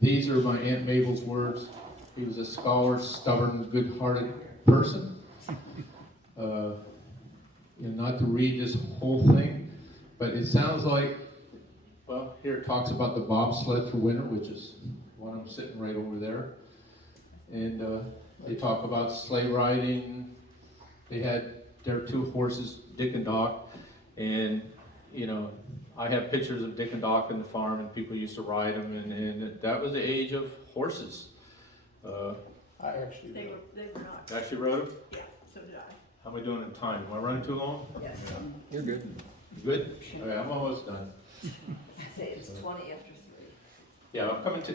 these are my Aunt Mabel's words. He was a scholar, stubborn, good-hearted person. Not to read this whole thing, But it sounds like, well, here it talks about the bobsled for winter, which is one I'm sitting right over there. And they talk about sleigh riding. They had their 2 horses, Dick and Doc. And, you know, I have pictures of Dick and Doc in the farm, and people used to ride them, and that was the age of horses. I actually, They were not, Actually rode them? yeah, so did I. How am I doing in time? Am I running too long? Yes. You're good. Good? Okay, I'm almost done. Say it's 20 after 3. Yeah, I'm coming to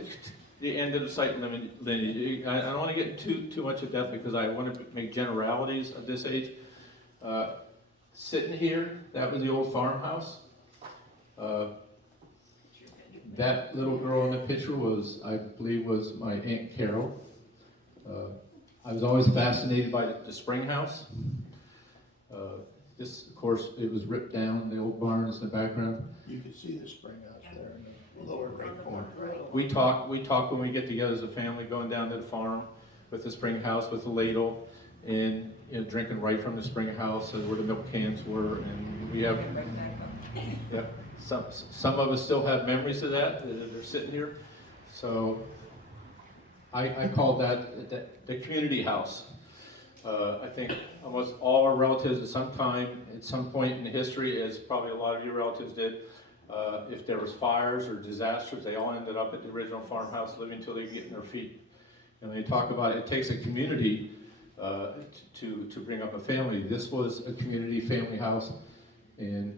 the end of the site lineage. I don't want to get too much of depth because I want to make generalities of this age. Sitting here, that was the old farmhouse. That little girl in the picture was, I believe, was my Aunt Carol. I was always fascinated by the spring house. This, of course, it was ripped down, the old barns in the background. you could see the spring house there in the lower right corner. We talk when we get together as a family, going down to the farm with the spring house, with the ladle, and drinking right from the spring house, where the milk cans were, and we have. Yep. Some of us still have memories of that. They're sitting here, so I call that the community house. I think almost all our relatives at some point in history, as probably a lot of your relatives did, if there was fires or disasters, they all ended up at the original farmhouse living until they get in their feet. And they talk about it takes a community to bring up a family. This was a community family house, and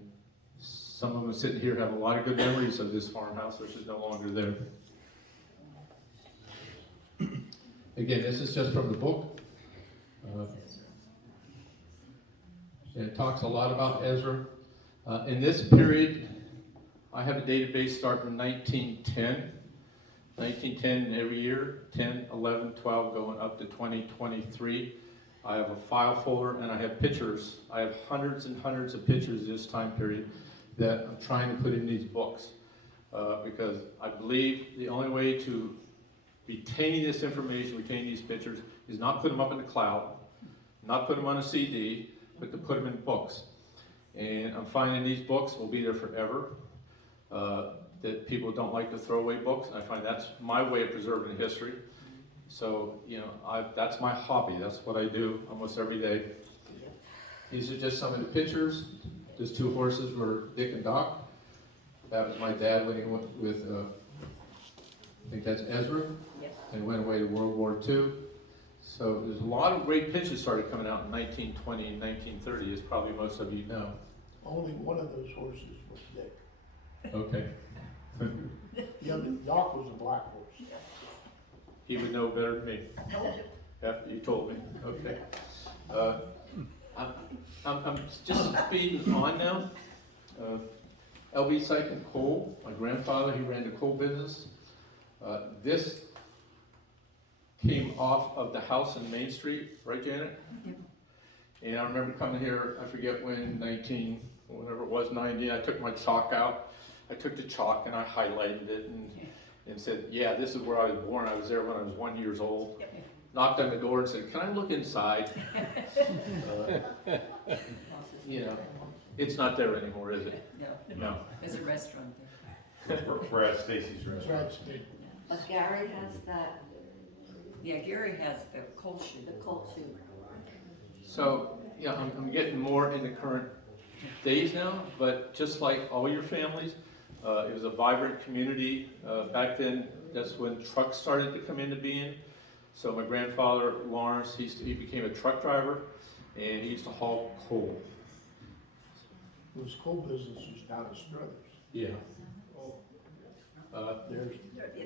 some of them sitting here have a lot of good memories of this farmhouse, which is no longer there. Again, this is just from the book. And it talks a lot about Ezra. In this period, I have a database starting in 1910. 1910 every year, 10, 11, 12, going up to 2023. I have a file folder and I have pictures. I have hundreds and hundreds of pictures this time period that I'm trying to put in these books. Because I believe the only way to retain this information, retain these pictures, is not put them up in the cloud, not put them on a CD, but to put them in books. And I'm finding these books will be there forever. That people don't like to throw away books. I find that's my way of preserving history. So, that's my hobby. That's what I do almost every day. These are just some of the pictures. Those 2 horses were Dick and Doc. That was my dad when he went with, I think that's Ezra, Yes. and went away to World War II. So there's a lot of great pictures started coming out in 1920 and 1930, as probably most of you know. Only one of those horses was Dick. Okay. The other, Doc was a black horse. He would know better than me. After you told me. Okay. I'm just speeding on now. L.B. Sipe and coal. My grandfather, he ran the coal business. This came off of the house in Main Street, right, Janet? Yep. And I remember coming here, I forget when, 90, I took my chalk out. I took the chalk and I highlighted it and said, yeah, this is where I was born. I was there when I was 1 year old. Yep. Knocked on the door and said, can I look inside? It's not there anymore, is it? No, No. there's a restaurant there. We're at Stacy's restaurant. That's Dick. But Gary has that, Yeah, Gary has the coal chute. the cold soup. So, I'm getting more in the current days now, but just like all your families, it was a vibrant community. Back then, that's when trucks started to come into being. So my grandfather, Lawrence, he became a truck driver, and he used to haul coal. It was coal business was down at Struthers. Yeah. There's,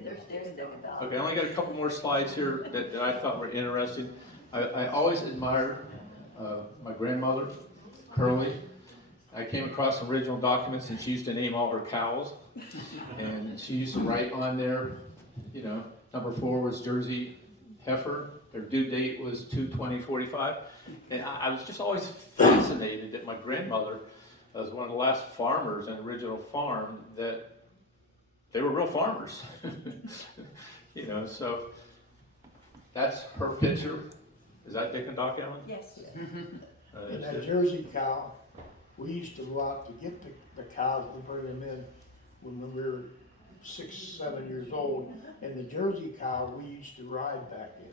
There's Dick about. Okay, I only got a couple more slides here that I thought were interesting. I always admired my grandmother, Curly. I came across some original documents, and she used to name all her cows. And she used to write on there, number 4 was Jersey heifer. Their due date was 2/20/45. And I was just always fascinated that my grandmother was one of the last farmers in the original farm that they were real farmers. So that's her picture. Is that Dick and Doc Allen? Yes. and that Jersey cow we used to go out to get the cows and bring them in when we were 6, 7 years old. And the Jersey cow, we used to ride back in.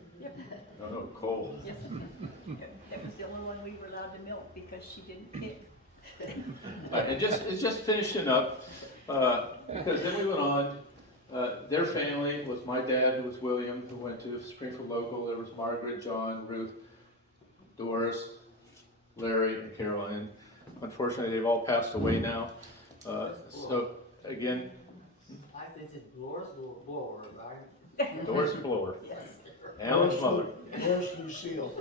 Oh, cool. Yes. That was the only one we were allowed to milk because she didn't kick. And just finishing up, because then we went on. Their family was my dad, who was William, who went to Springfield Local. There was Margaret, John, Ruth, Doris, Larry, and Carol. And unfortunately, they've all passed away now. So again, I think it's Doris Blower, right? Doris and Blower, Yes. Alan's mother, Doris Lucille.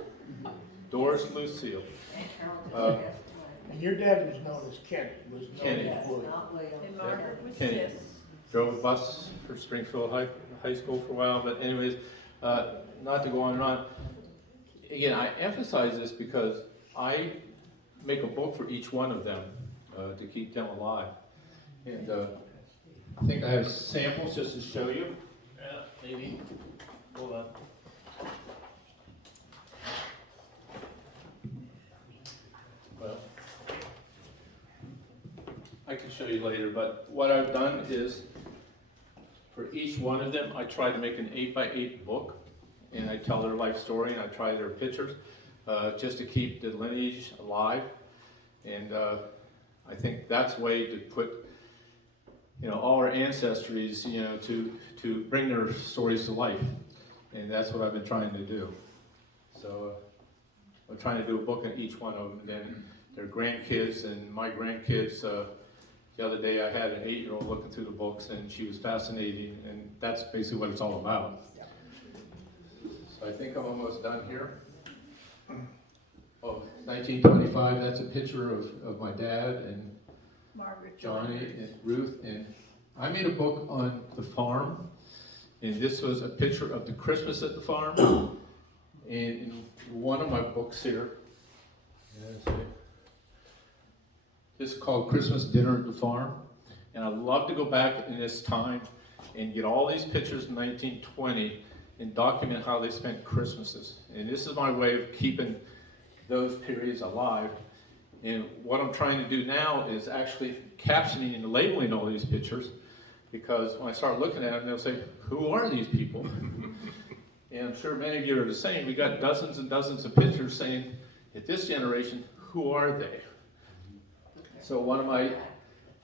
Doris and Lucille. And your dad was known as Kenny, was known Kenny. as William. Not William. And Margaret was Kenny. sis. Drove a bus for Springfield High School for a while, but anyways, not to go on and on. Again, I emphasize this because I make a book for each one of them to keep them alive. And I think I have samples just to show you. Maybe, hold on. Well, I can show you later, but what I've done is, for each one of them, I try to make an 8x8 book, and I tell their life story, and I try their pictures, just to keep the lineage alive. And I think that's a way to put, all our ancestries, to bring their stories to life. And that's what I've been trying to do. So I'm trying to do a book on each one of them, and then their grandkids and my grandkids. The other day I had an 8-year-old looking through the books, and she was fascinating, and that's basically what it's all about. So I think I'm almost done here. Oh, 1925, that's a picture of my dad and Margaret. Johnny and Ruth, and I made a book on the farm, and this was a picture of the Christmas at the farm. And in one of my books here, this is called Christmas Dinner at the Farm, and I'd love to go back in this time and get all these pictures in 1920 and document how they spent Christmases. And this is my way of keeping those periods alive. And what I'm trying to do now is actually captioning and labeling all these pictures, because when I start looking at them, they'll say, who are these people? And I'm sure many of you are the same. We got dozens and dozens of pictures saying, at this generation, who are they? So one of my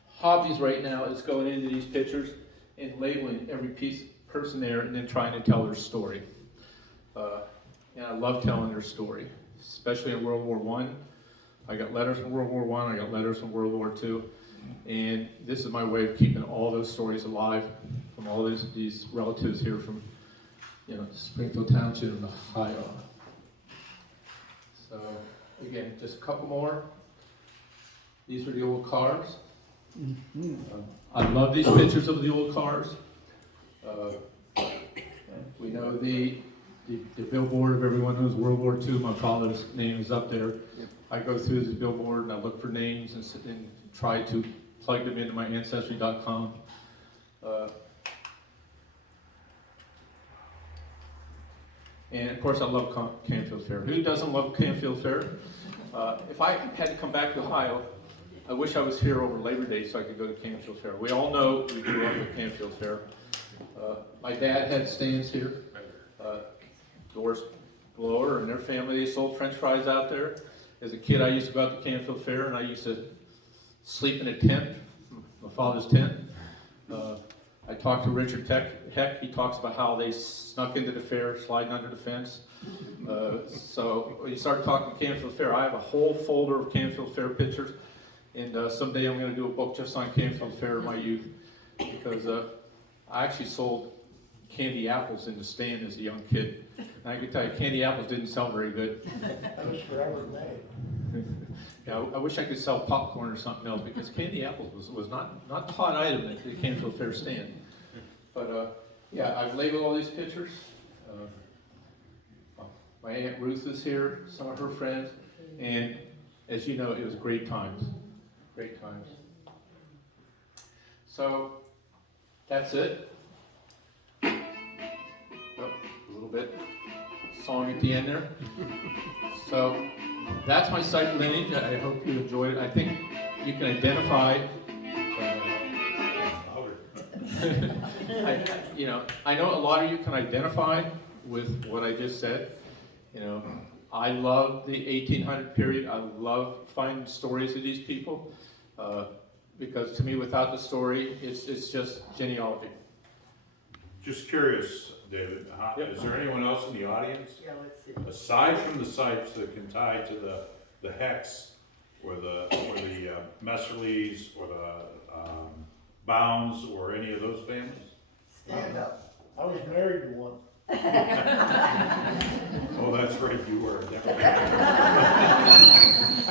hobbies right now is going into these pictures and labeling every person there and then trying to tell their story. And I love telling their story, especially in World War I. I got letters from World War I got letters from World War II. And this is my way of keeping all those stories alive from all these relatives here from Springfield Township in Ohio. So again, just a couple more. These are the old cars. I love these pictures of the old cars. We know the billboard of everyone knows World War II. My father's name is up there. I go through this billboard and I look for names and try to plug them into my Ancestry.com. And of course I love Canfield Fair. Who doesn't love Canfield Fair? If I had to come back to Ohio, I wish I was here over Labor Day so I could go to Canfield Fair. We all know we grew up at Canfield Fair. My dad had stands here. Doris Blower and their family, they sold French fries out there. As a kid, I used to go out to Canfield Fair and I used to sleep in a tent, my father's tent. I talked to Richard Heck. He talks about how they snuck into the fair, sliding under the fence. So when you start talking Canfield Fair, I have a whole folder of Canfield Fair pictures. And someday I'm going to do a book just on Canfield Fair in my youth, because I actually sold candy apples in the stand as a young kid. And I can tell you, candy apples didn't sell very good. That was forever made. Yeah, I wish I could sell popcorn or something else, because candy apples was not a hot item at the Canfield Fair stand. But yeah, I've labeled all these pictures. My Aunt Ruth is here, some of her friends, and as you know, it was great times. Great times. So that's it. Oh, a little bit. song at the end there. So that's my Sipe lineage. I hope you enjoyed it. I think you can identify. I know a lot of you can identify with what I just said. I love the 1800 period. I love finding stories of these people because to me, without the story, it's just genealogy. Just curious, David, is there anyone else in the audience? Yeah, let's see. Aside from the Sipes that can tie to the Hex, or the Messerlys, or the Bounds, or any of those families? Stand up. I was married to one. Oh, that's right, you were.